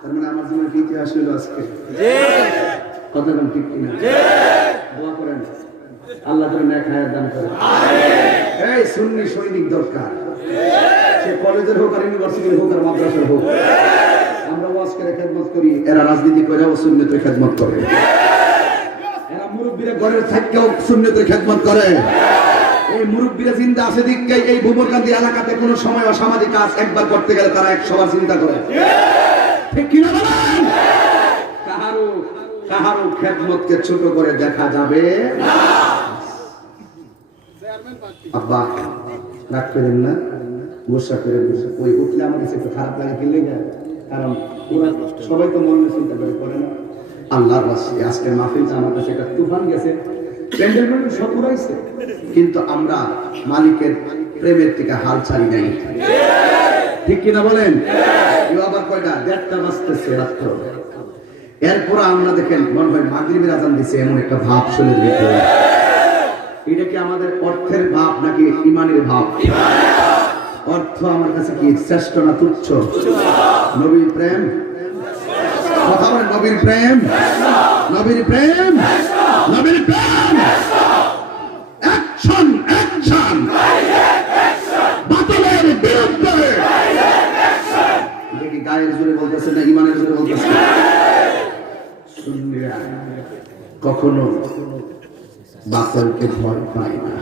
তার মানে আমার জীবনে কি ইতিহাস হইল আজকে কথা বলেন ঠিক কিনা দোয়া করেন আল্লাহ যেন নেক হায়াত দান করেন এই সুন্নি সৈনিক দরকার সে কলেজের হোক আর ইউনিভার্সিটির হোক আর মাদ্রাসার হোক আমরা ওয়াজ করে খেদমত করি এরা রাজনীতি করে ও সুন্নতের খেদমত করে এরা মুরব্বীরা ঘরের থাকেও সুন্নতের খেদমত করে এই মুরব্বীরা চিন্তা আছে দিকে এই ভুবনকান্দি এলাকাতে কোনো সময় অসামাজিক কাজ একবার করতে গেলে তারা 100 বার চিন্তা করে ঠিক কি না বলেন কাহারো খেদমতকে ছোট করে দেখা যাবে না আব্বা রাগ করেন না গোসা করে ওই উঠলে আমার কাছে একটু খারাপ লাগে কিনলে কারণ ওরা সবাই তো মনে চিন্তা করে না। আল্লাহর বাসী আজকের মাহফিলটা আমার কাছে একটা তুফান গেছে, প্যান্ডেল প্যান্ডেল সব উড়াইছে, কিন্তু আমরা মালিকের প্রেমের থেকে হাল ছাড়ি নাই। ঠিক কিনা বলেন? আবার কয়টা 1:30 বাজতেছে রাত্র, এরপর আমরা দেখেন মনে হয় মাগরিবের আজান দিছে, এমন একটা ভাব শরীরের ভিতরে। এটা কি আমাদের অর্থের ভাব নাকি ইমানের ভাব? অর্থ আমার কাছে কি শ্রেষ্ঠ না তুচ্ছ? নবীর প্রেম, কথা বলেন, নবীর প্রেম, নবীর প্রেম, নবীর প্রেম। অ্যাকশন, অ্যাকশন, বাতিলের বিরুদ্ধে। এটা কি গায়ের জোরে বলতেছে না ইমানের জোরে বলতেছে? সুন্নিরা কখনো বাতিলকে ভয় পায় না।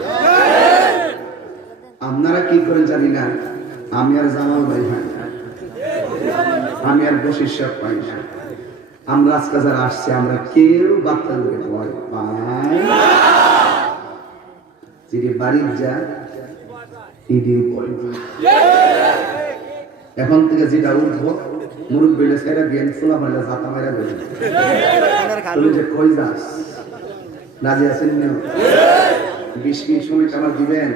আপনারা কি করে জানি না, আমি আর জামাল ভাই ভাই, আমি আর বশির সাহেব পাই না। আমরা আজকে যারা আসছে আমরা কেউ বাতিলকে ভয় পাই। যিনি বাড়ির যা ইডিও ভয় পায়। এখন থেকে যেটা উঠবো মুরব্বী ছেড়ে গেম ফোলা মারলে জাতা মারা দেবে। তুমি যে কই যাস রাজি আছেন না? 20 মিনিট সময় আমার দিবেন,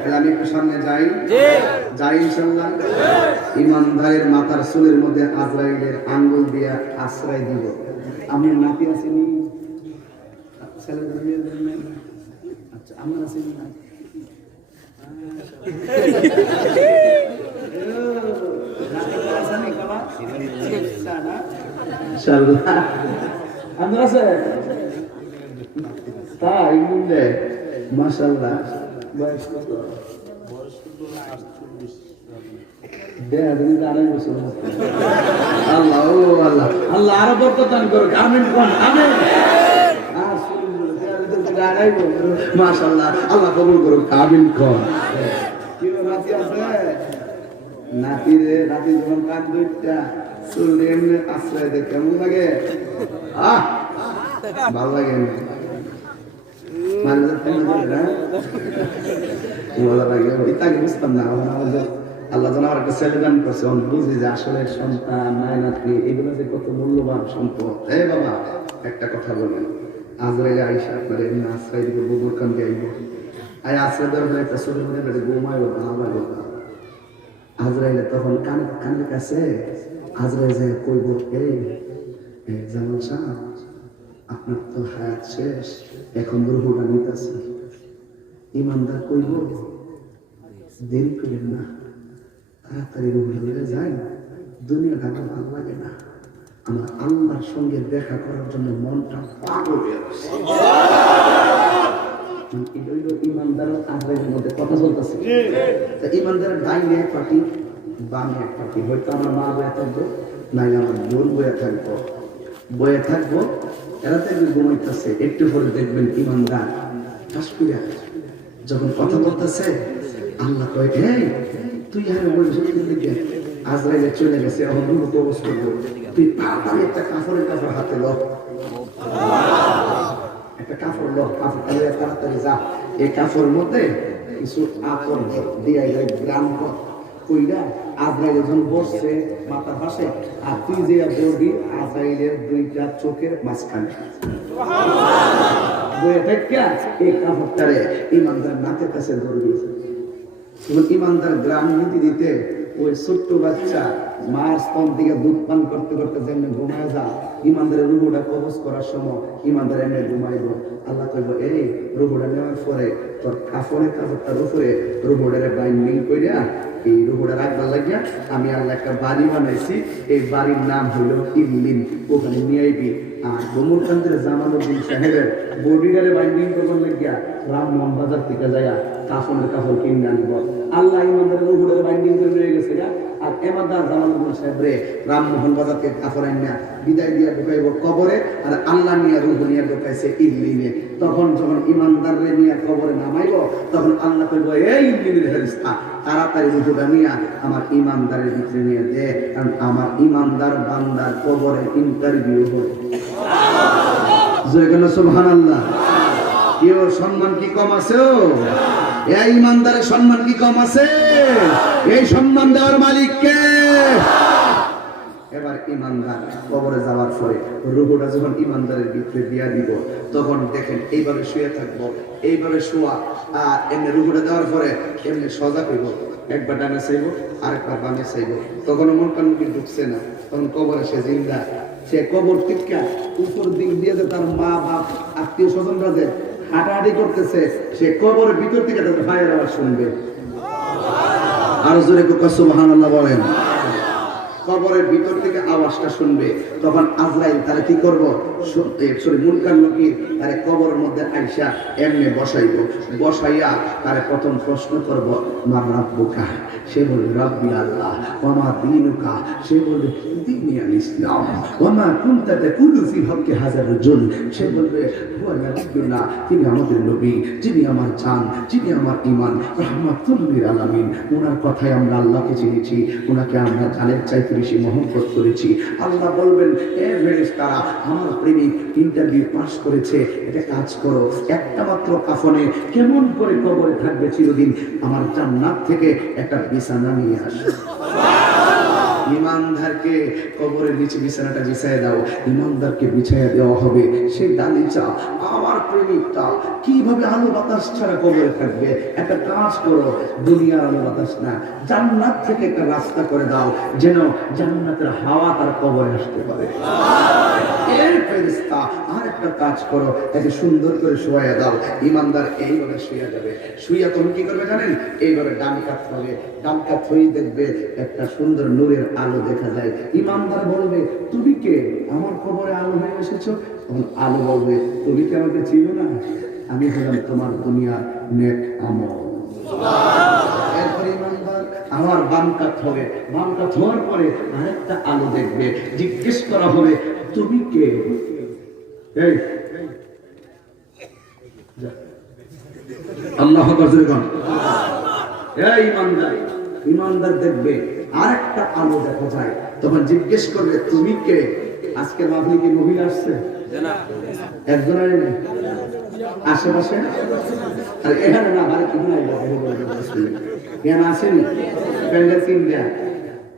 তাহলে আমি একটু সামনে যাই যাই ইনশাআল্লাহ। ইমানদারের মাথার চুলের মধ্যে আজরাইলের আঙ্গুল দিয়ে আশ্রয় দিব। আমি নাতি আসেনি, আচ্ছা আমার আসেনি না। মাশাআল্লাহ আল্লাহ আরো বরকত দান করুক, আমিন কোন আমিন। মাশাআল্লাহ আল্লাহ কবুল করুক, আমিন কোন। নাতি রে, নাতি যখন কান দুইটা চুল এমনি আশ্রয় দেয় কেমন লাগে? ভালো লাগে, মজা লাগে। তাকে বুঝতাম না, আল্লাহ যেন আমার একটা ছেলে দান করছে, বুঝি যে আসলে সন্তান নাই নাতনি এগুলো যে কত মূল্যবান সম্পদ। এই বাবা একটা কথা বলবেন, আজরাইলে আইসা আপনার এমনি আশ্রয় দিবে, বুবুর কান গাইব, আই আশ্রয় দেওয়ার একটা ছোট মনে ঘুমাইব ভালো। আজরাইলে তখন কানের কাছে আজরাইল যায় কইব, এই জামাল সাহেব আপনার তো হায়াত শেষ, এখন রুহুটা নিতেছে। ইমানদার কইব, দেরি করেন না, তাড়াতাড়ি রুহুটা নিয়ে যায়, দুনিয়াটা আমার ভালো লাগে না, আমার আল্লাহর সঙ্গে দেখা করার জন্য মনটা পাগল হয়ে গেছে। ইমানদার আজরাইলের মধ্যে কথা চলতেছে। ইমানদারের ডাইনে এক পার্টি, বামে এক পার্টি। হয়তো আমার মা বয়ে থাকবো, নাই আমার বোন বয়ে থাকবো, বয়ে থাকবো, এরা দেখবেন ঘুমাইতেছে। একটু পরে দেখবেন ইমানদার কাশ্মীরা যখন কথা বলতেছে, আল্লাহ কয়, এই তুই আর বলছিস আজরাইলে চলে গেছে, এখন রূপ অবস্থা তুই তাড়াতাড়ি একটা কাপড়ের কাপড় হাতে ল, একটা কাপড় ল, কাপড় তাড়াতাড়ি যা, এই কাপড়ের মধ্যে কিছু আতর দিয়ে গ্রাম কর কইরা আজরাইল যখন বসছে মাথার পাশে, আর তুই যে বলবি আজরাইলের দুইটা চোখের মাঝখানে বয়ে থাকিয়া এই কাপড়টারে ইমানদার নাকের কাছে ধরবি। ইমানদার গ্রাম নীতি দিতে ওই ছোট্ট বাচ্চা মায়ের স্তন থেকে দুধ পান করতে করতে যেমনি ঘুমায় যা, ইমানদারের রুহুটা কবজ করার সময় ইমানদার এমনি ঘুমাইব। আল্লাহ কইব, এই রুহুটা নেওয়ার পরে তোর কাপড়টার উপরে রুহুটারে বাইন্ডিং কইরা এই রুহুটা রাখবার লাগিয়া আমি আল্লাহ একটা বাড়ি বানাইছি, এই বাড়ির নাম হলো ইল্লিন, ওখানে নিয়ে আইবি। আর গোমরকান্দের জামালউদ্দিন সাহেবের বডিটারে বাইন্ডিং করবার লাগিয়া রামমোহন বাজার থেকে যাইয়া কাফনের কাপড় কিনে আনব। আল্লাহ ইমানদারের রুহুটারে বাইন্ডিং করে নিয়ে গেছে গা, আর এমাদার জামালউদ্দিন সাহেবরে রামমোহন বাজার থেকে কাপড় আনিয়া বিদায় দিয়া ঢুকাইব কবরে, আর আল্লাহ নিয়ে রুহু নিয়ে ঢুকাইছে ইল্লিনে। তখন যখন ইমানদাররে নিয়ে কবরে নামাইব, তখন আল্লাহ কইব, এই ইল্লিনের ফেরেশতা তাড়াতাড়ি রুহুটা নিয়ে আমার ইমানদারের ভিতরে নিয়ে দে, কারণ আমার ইমানদার বান্দার কবরে ইন্টারভিউ হবে। সুবহানাল্লাহ। কেউ সম্মান কি কম আছে? এই ইমানদারের সম্মান কি কম আছে? এই সম্মান দেওয়ার মালিক কে? এবার ইমানদার কবরে যাওয়ার পরে রূহটা যখন ইমানদারের ভিতরে দিয়া দিব, তখন দেখেন এইভাবে শুয়ে থাকবো, এইভাবে শোয়া, আর এমনি রূহটা দেওয়ার পরে এমনি সজা পেব, একবার ডানে চাইবো আরেকবার বামে চাইবো, তখন মন কানুকি ঢুকছে না, তখন কবরে সে জিন্দা। সে কবর টিকা উপর দিক দিয়ে যে তার মা বাপ আত্মীয় স্বজনরা যে হাঁটাহাঁটি করতেছে, সে কবরের ভিতর থেকে তাদের ভাইয়ের আওয়াজ শুনবে। আরো জোরে সুবহানাল্লাহ বলেন। কবরের ভিতর থেকে আওয়াজটা শুনবে, তখন আজরাইল তারা কি করবো, মুনকার নকির তারে কবরের মধ্যে আইসা এমনি বসাইব, বসাইয়া তারে প্রথম প্রশ্ন করব, মার রাব্বুকা? সে বলবে রাব্বি আল্লাহ। ওয়া মা দীনুকা? সে বলবে দীনি আল ইসলাম। ওয়া মা কুনতা তাকুলু ফি হক্কি হাযার রাজুল? সে বলবে হুয়া নাবিয়ুনা, তিনি আমাদের নবী, যিনি আমার জান, যিনি আমার ঈমান, রাহমাতুল লিল আলামিন। ওনার কথায় আমরা আল্লাহকে চিনেছি, ওনাকে আমরা জানের চাইতে বেশি মহব্বত করেছি। আল্লাহ বলবেন, এ ফেরেশতারা, আমার প্রেমিক ইন্টারভিউ পাস করেছে, এটা কাজ করো, একটা মাত্র কাফনে কেমন করে কবরে থাকবে চিরদিন, আমার জান্নাত থেকে একটা বিছানা নিয়ে আসো। ইমানদারকে কবরের নিচে বিছানাটা বিছায় দাও, ইমানদারকে বিছায়া দেওয়া হবে সেই গালিচা। আমার প্রেমিকটা কিভাবে আলো বাতাস ছাড়া কবরে থাকবে? একটা কাজ করো, দুনিয়ার আলো বাতাস না, জান্নাত থেকে একটা রাস্তা করে দাও, যেন জান্নাতের হাওয়া তার কবরে আসতে পারে। এর ফেরেশতা আর একটা কাজ করো, একে সুন্দর করে শোয়া দাও। ইমানদার এইভাবে শুয়ে যাবে, শুয়া তুমি কি করবে জানেন? এইভাবে ডান কাত হবে, ডান কাত হয়ে দেখবে একটা সুন্দর নূরের আলো দেখা যায়। ইমানদার বলবে, তুমি কে? আমার কবরে আলো হয়ে এসেছো। তখন আলো বলবে, তুমি কি আমাকে চিনো না? আমি হলাম তোমার দুনিয়ার নেক আমল। এরপরে ইমানদার আমার বাম কাত হবে, বাম কাত হওয়ার পরে আরেকটা আলো দেখবে, জিজ্ঞেস করা হবে, তুমি কে? এই আল্লাহু আকবার জোরে বল। এই ইমানদার, ইমানদার দেখবে আরেকটা আলো দেখা যায়, তখন জিজ্ঞেস করবে, তুমি কে? আজকে মাহফিলে কি মহিলা আসছে? একজন আশেপাশে, আর এখানে না, বাড়ি কি নাই, এখানে আসেনি, প্যান্ডেল কিন দেয়া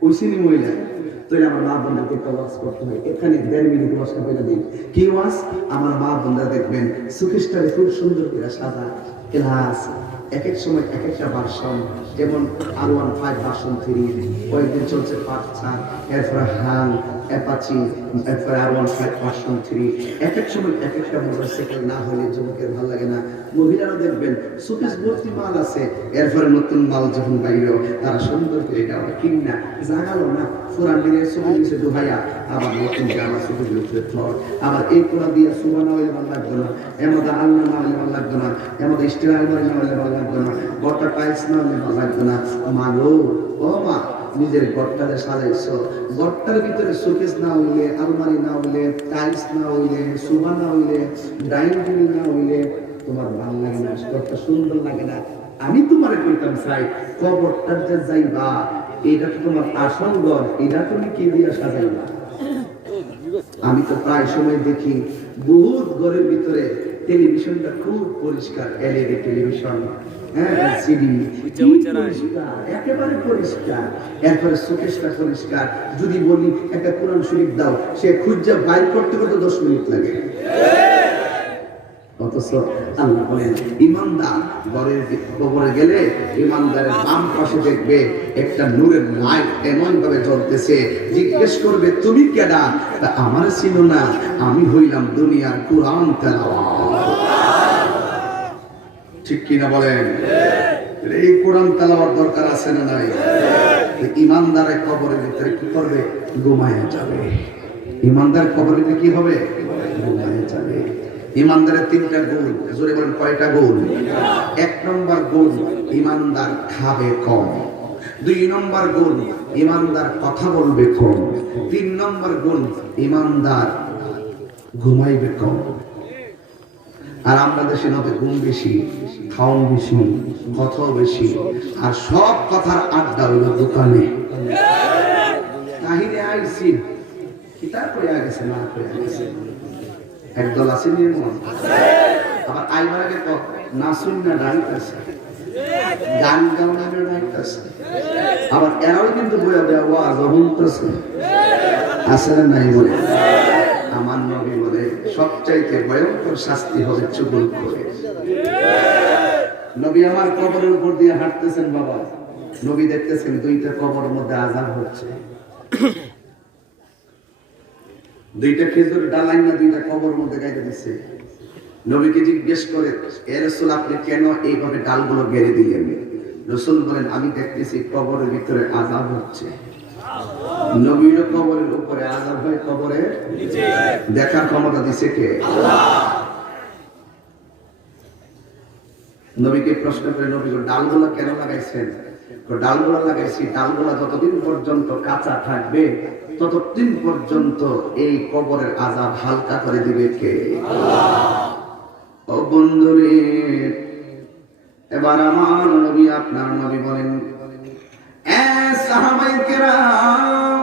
ওইসিনি মহিলা। তো আমার মা বোনদেরকে ওয়াজ করতে হয়, এখানে 1.5 মিনিট ওয়াজটা করে দিন। কি ওয়াজ? আমার মা বোনরা দেখবেন সুকেশটারে খুব সুন্দর করে সাদা ক্লাস, এক এক সময় এক একটা ভার্সন, যেমন R15 ভার্সন 3, কয়েকদিন চলছে পার্ট 4, এরপরে হাল অ্যাপাচি, এরপরে R15 ভার্সন 3, এক এক সময় এক একটা মোটরসাইকেল না হলে যুবকের ভালো লাগে না। মহিলারা দেখবেন সুকেশ ভর্তি মাল আছে, এরপরে নতুন মাল যখন বাইর তারা সুন্দর করে এটা কিনা জাগালো না, পুরান দিনের ছবি দিয়েছে দুহাইয়া, আবার নতুন জামা ছবি দিয়েছে ফ্লর, আবার এই কোনা দিয়ে সুবা না হইলে ভালো লাগতো না, এমন আল্লাহ না হলে ভালো লাগতো না, এমন স্টিল আলমারি না হলে ভালো লাগতো না, ঘরটা টাইলস না হলে ভালো লাগতো না। মা গো, ও মা, নিজের ঘরটাকে সাজাইছো, ঘরটার ভিতরে শোকেস না হইলে, আলমারি না হইলে, টাইলস না হইলে, সুবা না হইলে, ডাইনিং টেবিল না হইলে তোমার ভালো লাগে না, ঘরটা সুন্দর লাগে না। আমি তোমার কইতাম চাই, কবরটার যে যাইবা, এটা তো তোমার আসল ঘর, এটা তুমি কি দিয়া সাজাইবা? আমি তো প্রায় সময় দেখি বহুত ঘরের ভিতরে টেলিভিশনটা খুব পরিষ্কার, এলইডি টেলিভিশন, সিডি একেবারে পরিষ্কার, এরপরে শোকেসটা পরিষ্কার। যদি বলি একটা কোরআন শরীফ দাও, সে খুঁজে বাইর করতে করতে 10 মিনিট লাগে। অথচ আল্লাহ বলেন, ইমানদার ঘরের কবরে গেলে ইমানদারের বাম পাশে দেখবে একটা নূরের লাইট এমন ভাবে জ্বলতেছে, জিজ্ঞেস করবে, তুমি কেডা? তা আমার চিনো না, আমি হইলাম দুনিয়ার কোরআন তেলাওয়াত। ঠিক কিনা বলেন? এই কোরআন তেলাওয়াত দরকার আছে না নাই? ইমানদারের কবরের ভিতরে কি করবে? ঘুমায় যাবে। ইমানদার কবরের ভিতরে কি হবে? ঘুমায় যাবে। ইমানদারের 3টা গুণ, জোরে বলেন কয়টা গুণ? 1 নম্বর গুণ, ইমানদার খাবে কম। 2 নম্বর গুণ, ইমানদার কথা বলবে কম। 3 নম্বর গুণ, ইমানদার ঘুমাইবে কম। আর আমরা দেশে নদে ঘুম বেশি, খাওয়ান বেশি, কথাও বেশি, আর সব কথার আড্ডা হইল দোকানে। কাহিনী আইসি কিতাব করে গেছে, না করে গেছে, একদল আছে নির্মল, আবার আইবার আগে নাচুন না ডাইতেছে, গান গাওয়ানোর ডাইতেছে, আবার এরাও কিন্তু বইয়া দেওয়া ওয়াজ শুনতেছে, আছে না নাই বলে? আমার নবী বলে সবচাইতে ভয়ঙ্কর শাস্তি হবে চুগলখোর। নবী আমার কবরের উপর দিয়ে হাঁটতেছেন বাবা, নবী দেখতেছেন দুইটা কবরের মধ্যে আযাব হচ্ছে, দুইটা খেজুর ডালাই না দুইটা কবরের মধ্যে গাইতে দিচ্ছে। নবীকে জিজ্ঞেস করে, এ রাসূল আপনি কেন এইভাবে ডালগুলো গেড়ে দিলেন? রাসূল বলেন, আমি দেখতেছি কবরের ভিতরে আযাব হচ্ছে। নবীর কবরের উপরে আযাব হয়, কবরের নিচে দেখার ক্ষমতা দিছে কে? আল্লাহ। নবীকে প্রশ্ন করে, নবী ডালগুলো কেন লাগাইছেন? ডালগুলো লাগাইছি, ডালগুলো যতদিন পর্যন্ত কাঁচা থাকবে ততদিন পর্যন্ত এই কবরের আযাব হালকা করে দিবে কে? আল্লাহ। ও বন্ধুরে, এবার আমার নবী আপনার নবী বলেন, এ সাহাবায়ে কেরাম,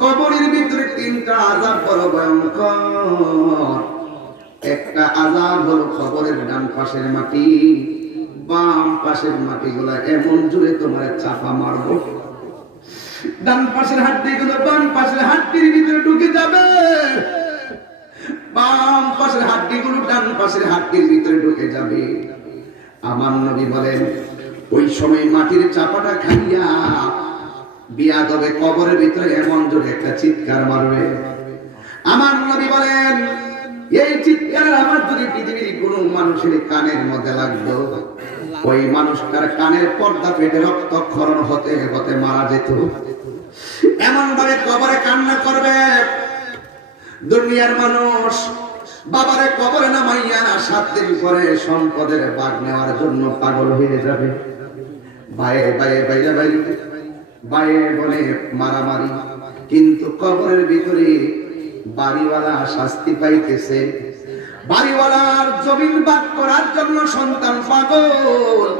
কবরের ভিতরে তিনটা আযাব বড় ভয়ঙ্কর। একটা আযাব হলো কবরের ডান পাশের মাটি, বাম পাশের মাটিগুলা এমন জোরে তোমার চাপা মারবো, ডান পাশের হাড্ডিগুলো বাম পাশের হাড্ডির ভিতরে ঢুকে যাবে, বাম পাশের হাড্ডিগুলো ডান পাশের হাড্ডির ভিতরে ঢুকে যাবে। আমার নবী বলেন, ওই সময় মাটির চাপাটা খাইয়া বিয়াদবে কবরের ভিতরে এমন জোরে একটা চিৎকার মারবে। আমার নবী বলেন, এই চিৎকার আমার যদি পৃথিবীর কোনো মানুষের কানের মধ্যে লাগতো, ওই মানুষটার কানের পর্দা ফেটে রক্তক্ষরণ হতে হতে মারা যেত। এমন ভাবে কবরে কান্না করবে, দুনিয়ার মানুষ বাবারে কবরে নামাইয়া 7 দিন পরে সম্পদের ভাগ নেওয়ার জন্য পাগল হয়ে যাবে। বাইরে বাইরে বাইরে বাইরে বাইরে বলে মারামারি, কিন্তু কবরের ভিতরে বাড়িওয়ালা শাস্তি পাইতেছে। বাড়িওয়ালার জমিন ভাগ করার জন্য সন্তান পাগল,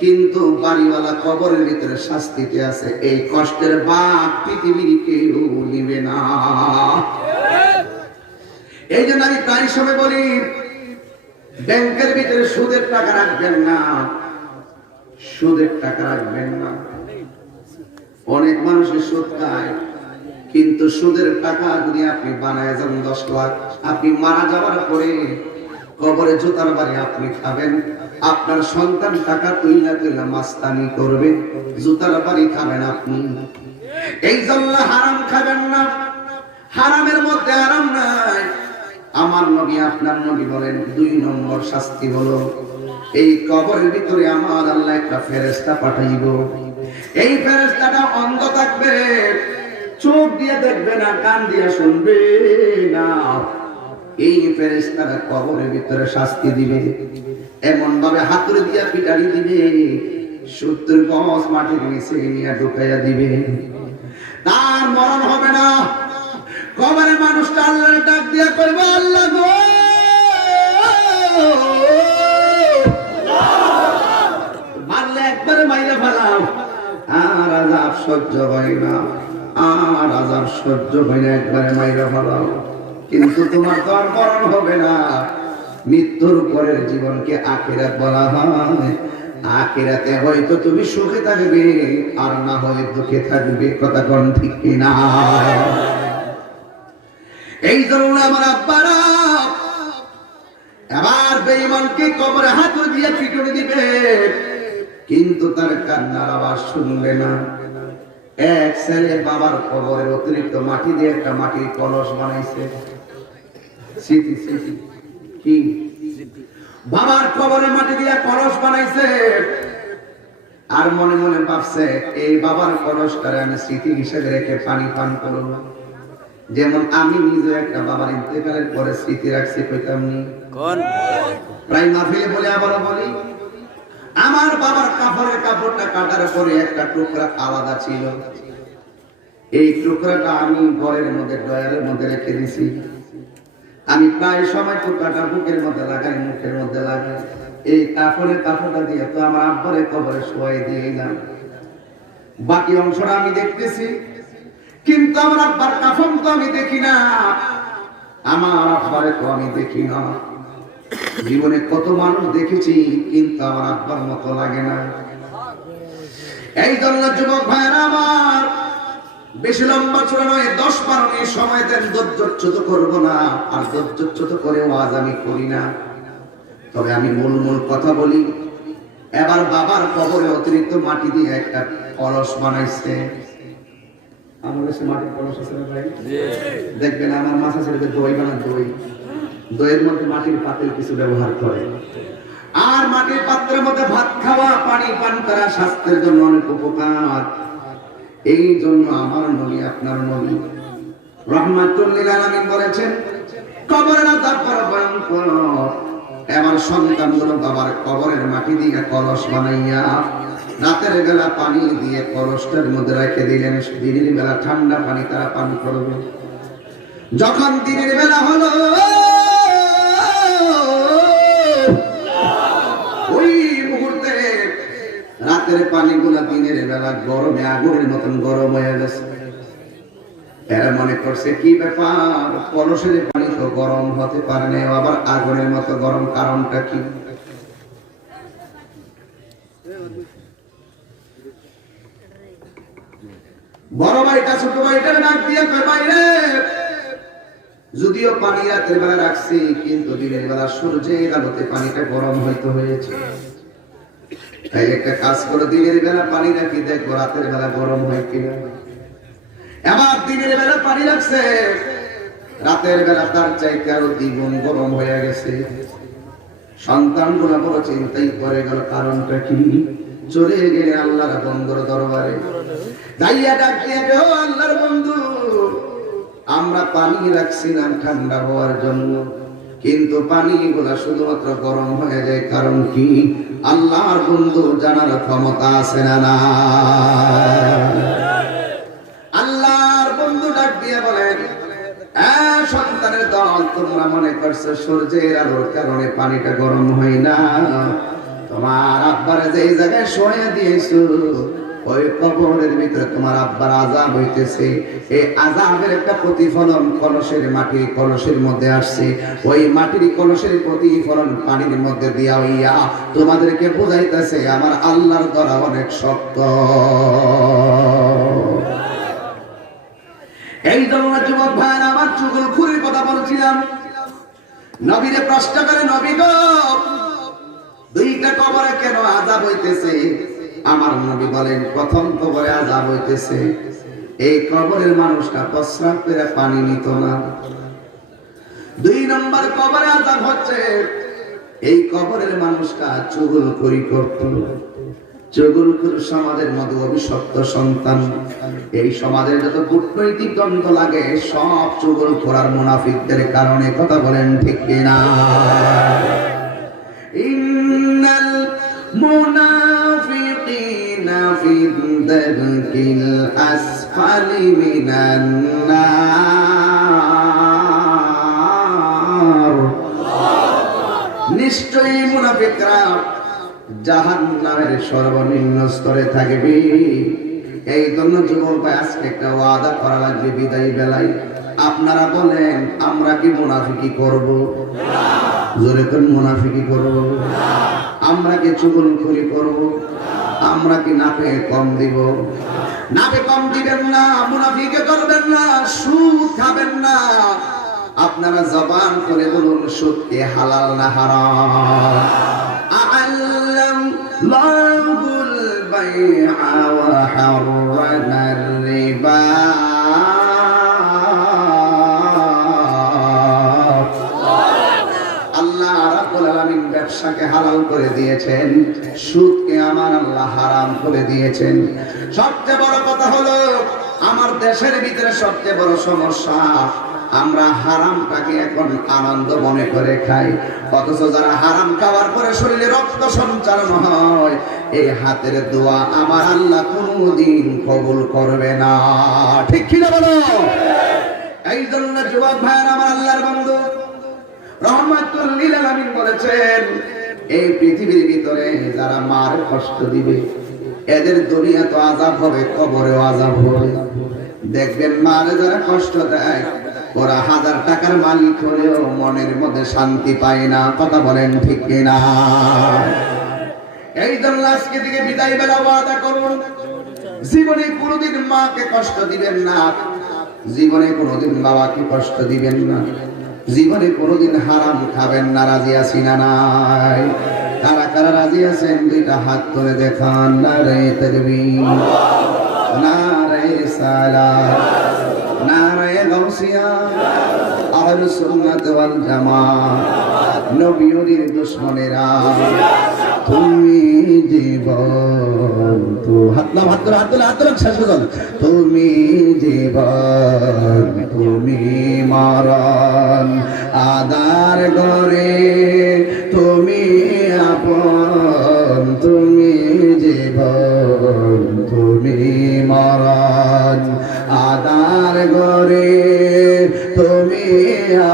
কিন্তু বাড়িওয়ালা কবরের ভিতরে শাস্তিতে আছে। এই কষ্টের ভাগ পৃথিবীর কেউ নিবে না। এই জন্য আমি প্রায় সময় বলি, ব্যাংকের ভিতরে সুদের টাকা রাখবেন না, সুদের টাকা রাখবেন না। অনেক মানুষের সুদ খায়, কিন্তু সুদের টাকা যদি আপনি বানায় যান 10 লাখ, আপনি মারা যাওয়ার পরে কবরে জুতার বাড়ি আপনি খাবেন। আপনার সন্তান টাকা তুইলা তুইলা মাস্তানি করবে, জুতার বাড়ি খাবেন আপনি। এই জন্য হারাম খাবেন না, হারামের মধ্যে আরাম নাই। আমার নবী আপনার নবী বলেন, 2 নম্বর শাস্তি হলো এই কবরের ভিতরে আমার আল্লাহ একটা ফেরেশতা পাঠাইব। এই ফেরেশতাটা অন্ধ থাকবে, চোখ দিয়ে দেখবে না, কান দিয়ে শুনবে না। এই ফেরেশতারা কবরের ভিতরে শাস্তি দিবে, এমন ভাবে হাতুড়ি দিয়া পিটারি দিবে, 70 গজ মাটির নিচে নিয়ে ঢুকাইয়া দিবে। তার মরণ হবে না। কবরে মানুষটা আল্লাহর ডাক দিয়া কইবে, আল্লাহ গো, মারলে একবারে মাইরে ফেলাও, আর আযাব সহ্য হয় না, আর আযাব সহ্য হয় না, একবারে মাইরে ফেলাও। কিন্তু তোমার তো আর মরণ হবে না। মৃত্যুর পরের জীবনকে আখিরাত বলা হয়। আখিরাতে হয়তো তুমি সুখে থাকবে, আর না হয় দুঃখে থাকবে। কথা কোন ঠিক কিনা? এই জন্য আমার আব্বারা এবার বেঈমানকে কবরে হাতুড়ি দিয়ে পিটুনি দিবে, কিন্তু তার কান্নার আওয়াজ শুনবে না। এক ছেলে বাবার কবরের অতিরিক্ত মাটি দিয়ে একটা মাটির কলস বানাইছে। স্মৃতি স্মৃতি কি? বাবার কবরে মাটি দিয়ে কলস বানাইছে, আর মনে মনে ভাবছে এই বাবার কলসটারে আমি স্মৃতি হিসেবে রেখে পানি পান করব। যেমন আমি নিজে একটা বাবার ইন্তেকালের পরে স্মৃতি রাখছি, কইতাম নি? প্রায় মাহফিলে বলে আবারও বলি, আমার বাবার কাপড়টা কাটার পরে একটা টুকরা আলাদা ছিল। এই টুকরাটা আমি ঘরের মধ্যে ড্রয়ারের মধ্যে রেখে দিছি। আমি প্রায় সময় টুকরাটা বুকের মধ্যে লাগাই, মুখের মধ্যে লাগাই। এই কাপড়টা দিয়ে তো আমার আব্বারে কবরে শোয়াই দিয়ে এলাম। বাকি অংশটা আমি দেখতেছি, কিন্তু আমার আব্বার কাফন তো আমি দেখি না, আমার আব্বারে তো আমি দেখি না। জীবনে কত মানুষ দেখেছি, কিন্তু আমার আব্বার মতো লাগে না। এই জন্য যুবক ভাইরা আমার, বেশি লম্বা চূড়া নয়, 10-12 মিনিট সময় দেন, ধৈর্যচ্যুত করব না, আর ধৈর্যচ্যুত করে ওয়াজ আমি করি না। তবে আমি মূল কথা বলি। এবার বাবার কবরে অতিরিক্ত মাটি দিয়ে একটা কলস বানাইছে। আমার কাছে মাটির কলস আছে না ভাই? দেখবেন আমার মাথা ছেড়ে দই বানায়, দইয়ের মধ্যে মাটির পাতিল কিছু ব্যবহার করে। আর মাটির পাত্রের মধ্যে ভাত খাওয়া, পানি পান করা স্বাস্থ্যের জন্য অনেক উপকার। এই জন্য আমার নবী, আপনার নবী রাহমাতুল লিল আলামিন বলেছেন, কবরের আযাব বড় ভয়ঙ্কর। এবার সন্তানগুলো বাবার কবরের মাটি দিয়ে কলস বানাইয়া রাতের বেলা পানি দিয়ে কলসটার মধ্যে রেখে দিলেন। দিনের বেলা ঠান্ডা পানি তারা পান করবে। যখন দিনের বেলা হলো, ওই মুহূর্তে রাতের পানিগুলা দিনের বেলা গরমে আগুনের মতন গরম হয়ে গেছে। এরা মনে করছে কি ব্যাপার, কলসের পানি তো গরম হতে পারে না, আবার আগুনের মতো গরম, কারণটা কি? বড় ভাইটা ছোট ভাইটার ডাক দিয়ে কয়, বাইরে যদিও পানি রাতের বেলা রাখছি, কিন্তু দিনের বেলা সূর্যের আলোতে পানিটা গরম হইতে হয়েছে। তাই একটা কাজ করে দিনের বেলা পানি রাখি, দেখবো রাতের বেলা গরম হয় কিনা। এবার দিনের বেলা পানি রাখছে, রাতের বেলা তার চাইতে আরো দ্বিগুণ গরম হয়ে গেছে। সন্তানগুলো বড় চিন্তাই করে গেল, কারণটা কি? চলে গেলে আল্লাহর বন্ধুর দরবারে যাইয়া ডাক দিয়ে, ও আল্লাহর বন্ধু, আমরা পানি রাখছিলাম ঠান্ডা হওয়ার জন্য, কিন্তু পানিগুলা শুধুমাত্র গরম হয়ে যায়, কারণ কি? আল্লাহর বন্ধু জানার ক্ষমতা আছে না? না, আল্লাহর বন্ধু ডাক দিয়ে বলেন, সন্তানের দল, তোমরা মনে করছো সূর্যের আলোর কারণে পানিটা গরম হয় না? তোমার আব্বার যেই জায়গায় শোয়া দিয়েছো, ওই কবরের ভিতরে তোমার আব্বার আযাব হইতেছে। এই আযাবের একটা প্রতিফলন কলসের মাটি কলসের মধ্যে আসছে। ওই মাটির কলসের প্রতিফলন পানির মধ্যে দিয়া হইয়া তোমাদেরকে বুঝাইতেছে আমার আল্লাহর দরা অনেক শক্ত। এই জন্য যুবক ভাইরা আমার, চুগলখুরির কথা বলছিলাম। নবীরে প্রশ্ন করে, নবী গো, দুইটা কবরে কেন আযাব হইতেছে? আমার নবী বলেন, প্রথম কবরে আযাব হইতেছে, এই কবরের মানুষটা প্রস্রাব করে পানি নিত না। 2 নম্বর কবরে আযাব হচ্ছে, এই কবরের মানুষটা চুগলখুরি করত। চুগলখুর সমাজের মধ্যে অভিশপ্ত সন্তান। এই সমাজের যত কূটনৈতিক দ্বন্দ্ব লাগে সব চুগলখোর আর মুনাফিকদের কারণে। কথা বলেন ঠিক কিনা? ইন্নাল মুনাফিকিনা ফি দারকিল আসফালি মিনান নার। নিশ্চয়ই মুনাফিকরা জাহান্নামের সর্বনিম্ন স্তরে থাকবে। এই জন্য যুবক ভাই, আজকে একটা ওয়াদা করা লাগবে বিদায় বেলায়। আপনারা বলেন, আমরা কি মুনাফিকি করব? জোরে কোন মুনাফিকি করব? আমরা কি চুগলখুরি করব? আমরা কি নাপে কম দিব? নাপে কম দিবেন না, মুনাফিকি করবেন না, সুদ খাবেন না। আপনারা জবান করে বলুন, সুদ কি হালাল না হারাম? লাহুল বাইআ ওয়া হাররামার রিবা। আল্লাহ রাব্বুল আলামিন ব্যবসাকে হালাল করে দিয়েছেন, সুদকে আমার আল্লাহ হারাম করে দিয়েছেন। সবচেয়ে বড় কথা হলো, আমার দেশের ভিতরে সবচেয়ে বড় সমস্যা, আমরা হারামটাকে এখন আনন্দ মনে করে খাই, অথচ যারা হারাম খাওয়ার পরে শরীরে রক্ত সঞ্চালন হয়, এই হাতের দোয়া আমার আল্লাহ কোনদিন কবুল করবে না। ঠিক কিনা বলো? এই জন্য যুবক ভাইয়ের, আমার আল্লাহর বন্ধু রাহমাতুল লিল আলামিন বলেছেন, এই পৃথিবীর ভিতরে যারা মার কষ্ট দিবে, এদের দুনিয়া তো আযাব হবে, কবরেও আযাব হবে। দেখবেন মারে যারা কষ্ট দেয়, ওরা 1000 টাকার মালিক হলেও মনের মধ্যে শান্তি পায় না। কথা বলেন ঠিক কিনা? এই জন্য আজকে থেকে বিদায় বেলা ওয়াদা করুন, জীবনে কোনোদিন মাকে কষ্ট দিবেন না, জীবনে কোনোদিন বাবাকে কষ্ট দিবেন না, জীবনে কোনোদিন হারাম খাবেন না। রাজি আছি না নাই? কারা কারা রাজি আছেন দুইটা হাত তুলে দেখান। নারে তাকবীর, নারে সালাত, নারে গাউসিয়া, আহলুস সুন্নাত ওয়াল জামাত। নবীর দুশমনেরা তুমি জীবন, তো হাত শেষ করুন। তুমি জীবন, তুমি মরণ, আদার গরে তুমি আপন। তুমি জীবন, তুমি মরণ, আদার গরে তুমি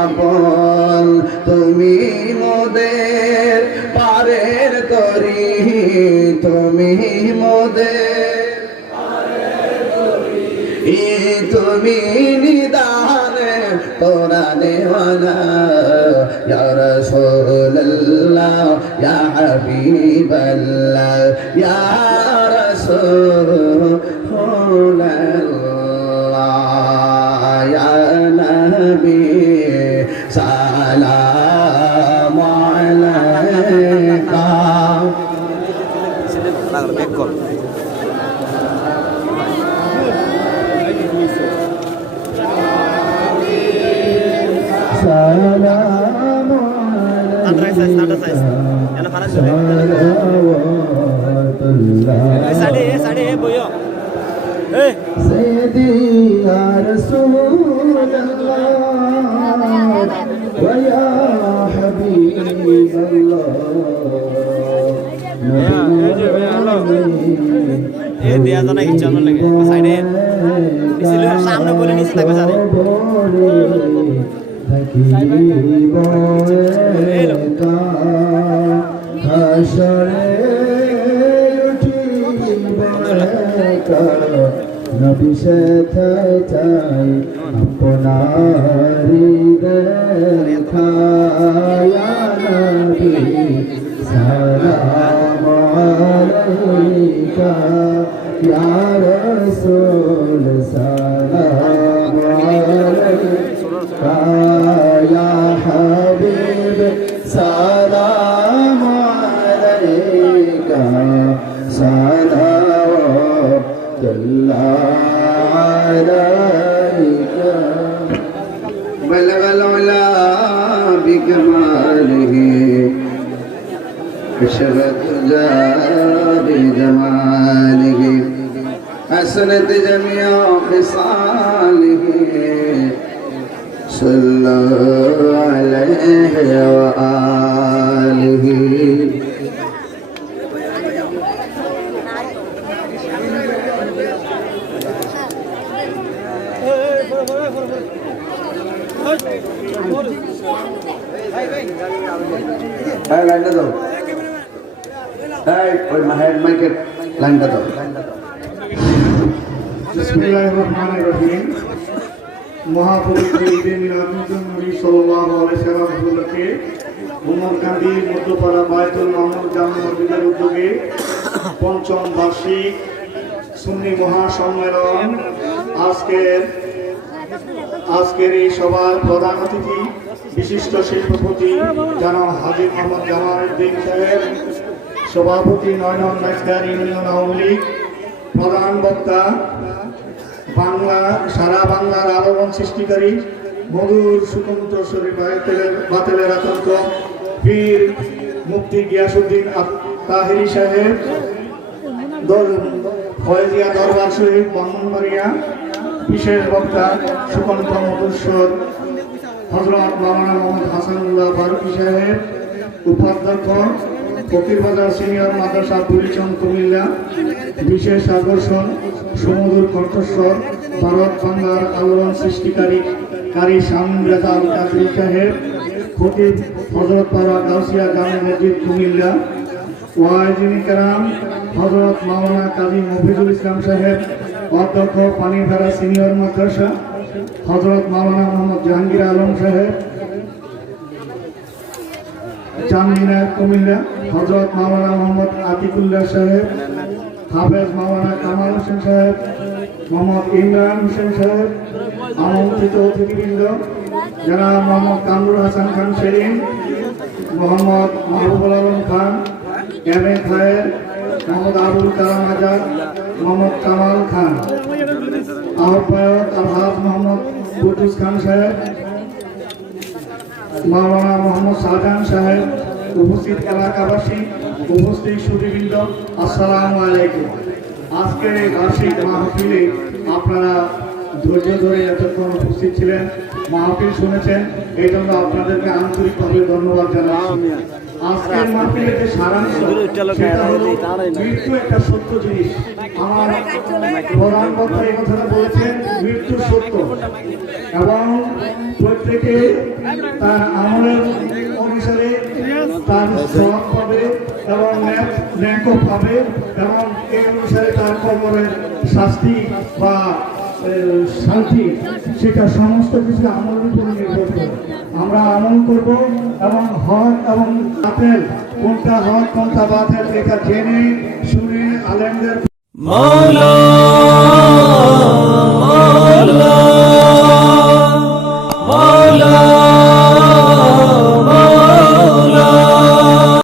আপন। তুমি মোদের পারের তরি, তুমি মোদের তুমি নিদানে কোরআনে ওয়ালা। ইয়া রাসূলুল্লাহ, ইয়া হাবিবাল্লাহ, ইয়া রাসূলুল্লাহ, ইয়া নবী সালাম আলাইকা। سيدي يا رسول الله ويا حبيب الله সামনে বলে নিচে থাকবে সারে নবী সাথে চাই আপনারি দেখা। ইয়া নবী সালাম আলাইকা, ইয়া রাসূল সালাম আলাইকা, ইয়া হাবিব সালাম আলাইকা, সালাওয়াতুল্লাহ আলাইকা। বলগল ওয়ালা বিকমালিহি كشفت بجماله حسنت جميع خصاله صلى عليه وآله লাইনটা দাও, ওই হেড মাইকের লাইনটা দাও। বিসমিল্লাহির রহমানির রহিম। মহাপবিত্র ঈদে মিলাদুন নবী সাল্লাল্লাহু আলাইহি ওয়াসাল্লাম উপলক্ষে উমরকান্দি মধ্যপাড়া বায়তুল মামুর জামে মসজিদের উদ্যোগে ৫ম বার্ষিক সুন্নি মহাসম্মেলন। আজকের এই সভার প্রধান অতিথি বিশিষ্ট শিল্পপতি জনাব হাজী মোহাম্মদ জামাল উদ্দিন সাহেব, সভাপতি নয়ন নাইসকার ইউনিয়ন আওয়ামী লীগ। প্রধান বক্তা সারা বাংলার আলোড়ন সৃষ্টিকারী মধুর সুকন্ত্র শরীফ বাতেলের আতঙ্ক পীর মুফতি গিয়াসউদ্দিন তাহেরি সাহেব, ফয়েজিয়া দরবার শরীফ ব্রাহ্মণবাড়িয়া। বিশেষ বক্তা সুকন্ত্র মধুস্বর হযরত মাওলানা মোহাম্মদ হাসানুল্লাহ ফারুকী সাহেব, উপাধ্যক্ষ ফকিরবাজার সিনিয়র মাদ্রাসা বুড়িচং কুমিল্লা। বিশেষ আকর্ষণ সুমধুর কণ্ঠস্বর ভারত বাংলার আলোড়ন সৃষ্টিকারী শামীম রেজাউল কাদরী সাহেব, খতিব হযরতপাড়া গাউসিয়া জামে মসজিদ কুমিল্লা। ওয়াইজিন কেরাম হযরত মাওলানা কাজী মফিজুল ইসলাম সাহেব, অধ্যক্ষ পানিভাড়া সিনিয়র মাদ্রাসা। হযরত মাওলানা মোহাম্মদ জাহাঙ্গীর আলম সাহেব, জামিনার কুমিল্লা হযরত মাওলানা মোহাম্মদ আতিকুল্লাহ সাহেব, হাফেজ মাওলানা কামাল হোসেন সাহেব, মোহাম্মদ ইমরান হোসেন সাহেব, আমন্ত্রিত অতিথিবৃন্দ যারা মোহাম্মদ কামরুল হাসান খান সেলিম, মোহাম্মদ মাহবুবুল আলম খান, এম এ খায়ের, মোহাম্মদ আবুল কালাম আজাদ, মোহাম্মদ কামাল খান, আহ্বায়ক আলহাজ মোহাম্মদ কুদ্দুস খান সাহেব, মাওলানা মোহাম্মদ শাহজাহান সাহেব, উপস্থিত এলাকাবাসী, উপস্থিত সুধীবৃন্দ, আসসালামু আলাইকুম। আজকের এই বার্ষিক মাহফিলে আপনারা ধৈর্য ধরে এতক্ষণ উপস্থিত ছিলেন, মাহফিল শুনেছেন, এই জন্য আপনাদেরকে আন্তরিকভাবে ধন্যবাদ জানাচ্ছি। আজকের মাহফিলের যে সারাংশ সেটা হলো মৃত্যু একটা সত্য জিনিস। আমার প্রধান বক্তা এই কথাটা বলেছেন, মৃত্যু সত্য এবং প্রত্যেকে তার আমলের অনুসারে তার সওয়াব পাবে এবং ন্যায়ও পাবে এবং এই অনুসারে তার কবরের শাস্তি বা শান্তি সেটা সমস্ত কিছু আমলের উপর নির্ভর করে। আমরা আমল করব এবং হক এবং বাতিল, কোনটা হক কোনটা বাতিল এটা জেনে শুনে আলেমদের مولا